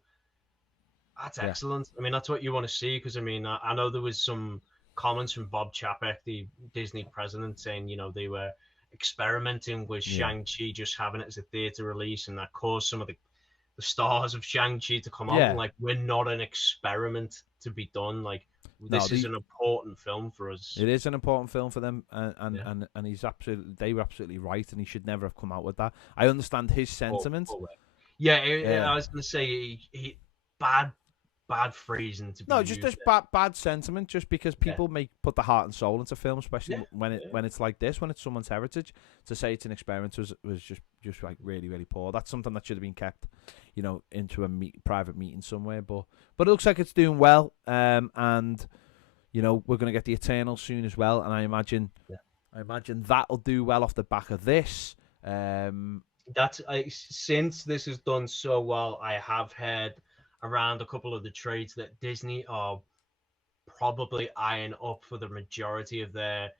that's excellent. I mean, that's what you want to see, because I mean, I know there was some comments from Bob Chapek, the Disney president, saying they were experimenting with Shang-Chi, just having it as a theater release, and that caused some of the stars of Shang-Chi to come out. And, like, we're not an experiment to be done. Like, this is an important film for us. It is an important film for them, and they were absolutely right, and he should never have come out with that. I understand his sentiment. I was going to say he bad phrasing to be used. Just bad sentiment, just because people may put the heart and soul into film, especially when it's like this, when it's someone's heritage. To say it's an experiment was just like really, really poor. That's something that should have been kept, into a private meeting somewhere. But it looks like it's doing well, and we're gonna get the Eternal soon as well, and I imagine that'll do well off the back of this. Since this has done so well, I have heard around a couple of the trades that Disney are probably eyeing up for the majority of their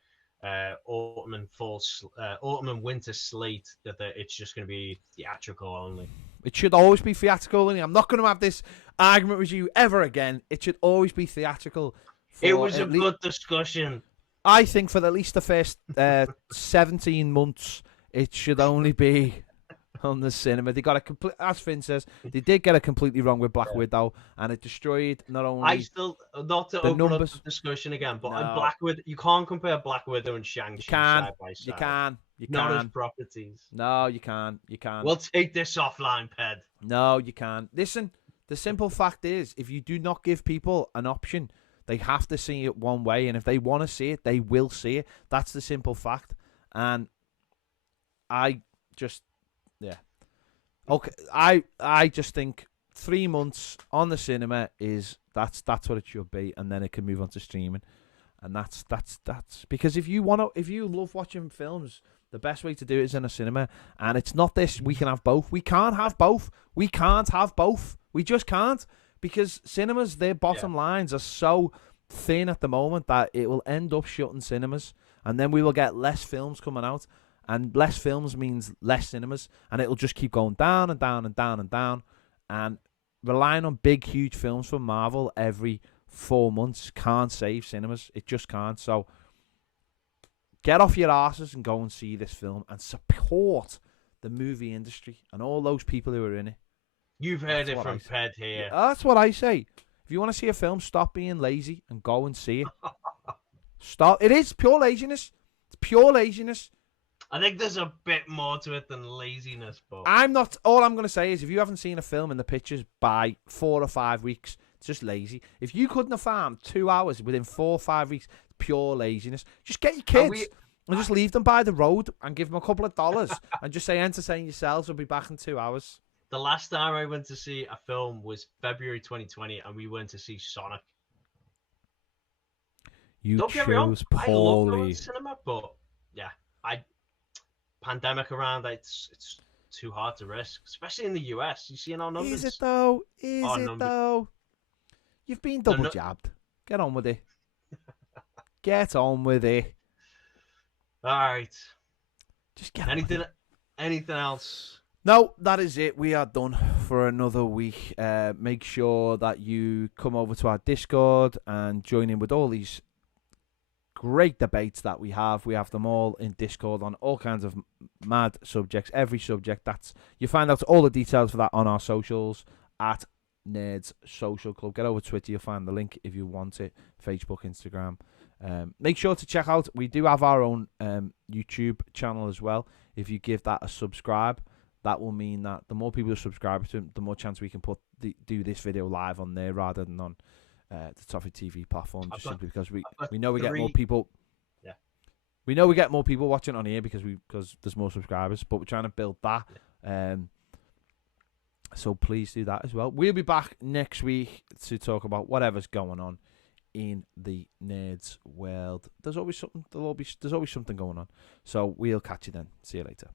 autumn and winter slate, that it's just going to be theatrical only. It should always be theatrical, and I'm not going to have this argument with you ever again. It should always be theatrical. It was a good discussion. I think for at least the first 17 months, it should only be on the cinema. They got as Finn says, they did get it completely wrong with Black Widow, and it destroyed not only. I still not to open up the discussion again, but Black Widow, you can't compare Black Widow and Shang-Chi side by side. You not can. as properties. No, you can't. We'll take this offline, Ped. No, you can't. Listen, the simple fact is, if you do not give people an option, they have to see it one way, and if they want to see it, they will see it. That's the simple fact. And I just. Yeah. Okay. I just think 3 months on the cinema that's what it should be, and then it can move on to streaming, and that's because if you love watching films, the best way to do it is in a cinema, and it's not this. We can have both. We can't have both. We can't have both. We just can't, because cinemas, their bottom lines are so thin at the moment that it will end up shutting cinemas, and then we will get less films coming out. And less films means less cinemas, and it'll just keep going down and down and down and down. And relying on big, huge films from Marvel every 4 months can't save cinemas. It just can't. So get off your asses and go and see this film and support the movie industry and all those people who are in it. You've heard it from Ped here. Yeah, that's what I say. If you want to see a film, stop being lazy and go and see it. Stop. It is pure laziness. It's pure laziness. I think there's a bit more to it than laziness, but all I'm going to say is, if you haven't seen a film in the pictures by 4 or 5 weeks, it's just lazy. If you couldn't have found 2 hours within 4 or 5 weeks, pure laziness. Just get your kids and just leave them by the road and give them a couple of dollars and just say, entertain yourselves, we'll be back in 2 hours. The last time I went to see a film was February 2020, and we went to see Sonic. Don't get me wrong, poorly. I love going to cinema, but yeah, pandemic around, it's too hard to risk, especially in the US. You see in our numbers. Is it though? Is it though? You've been double jabbed. Get on with it. Get on with it. All right. Just get on with it. Anything else? No, that is it. We are done for another week. Make sure that you come over to our Discord and join in with all these great debates that we have. We have them all in Discord on all kinds of mad subjects. Every subject. You find out all the details for that on our socials at Nerds Social Club. Get over Twitter. You'll find the link if you want it. Facebook, Instagram. Make sure to check out. We do have our own YouTube channel as well. If you give that a subscribe, that will mean that the more people who subscribe to it, the more chance we can do this video live on there rather than on the Toffee TV platform. Just simply because we know we get more people. Yeah. We know we get more people watching on here because there's more subscribers, but we're trying to build that. So please do that as well. We'll be back next week to talk about whatever's going on in the nerds world. There's always something. There's always something going on. So we'll catch you then. See you later.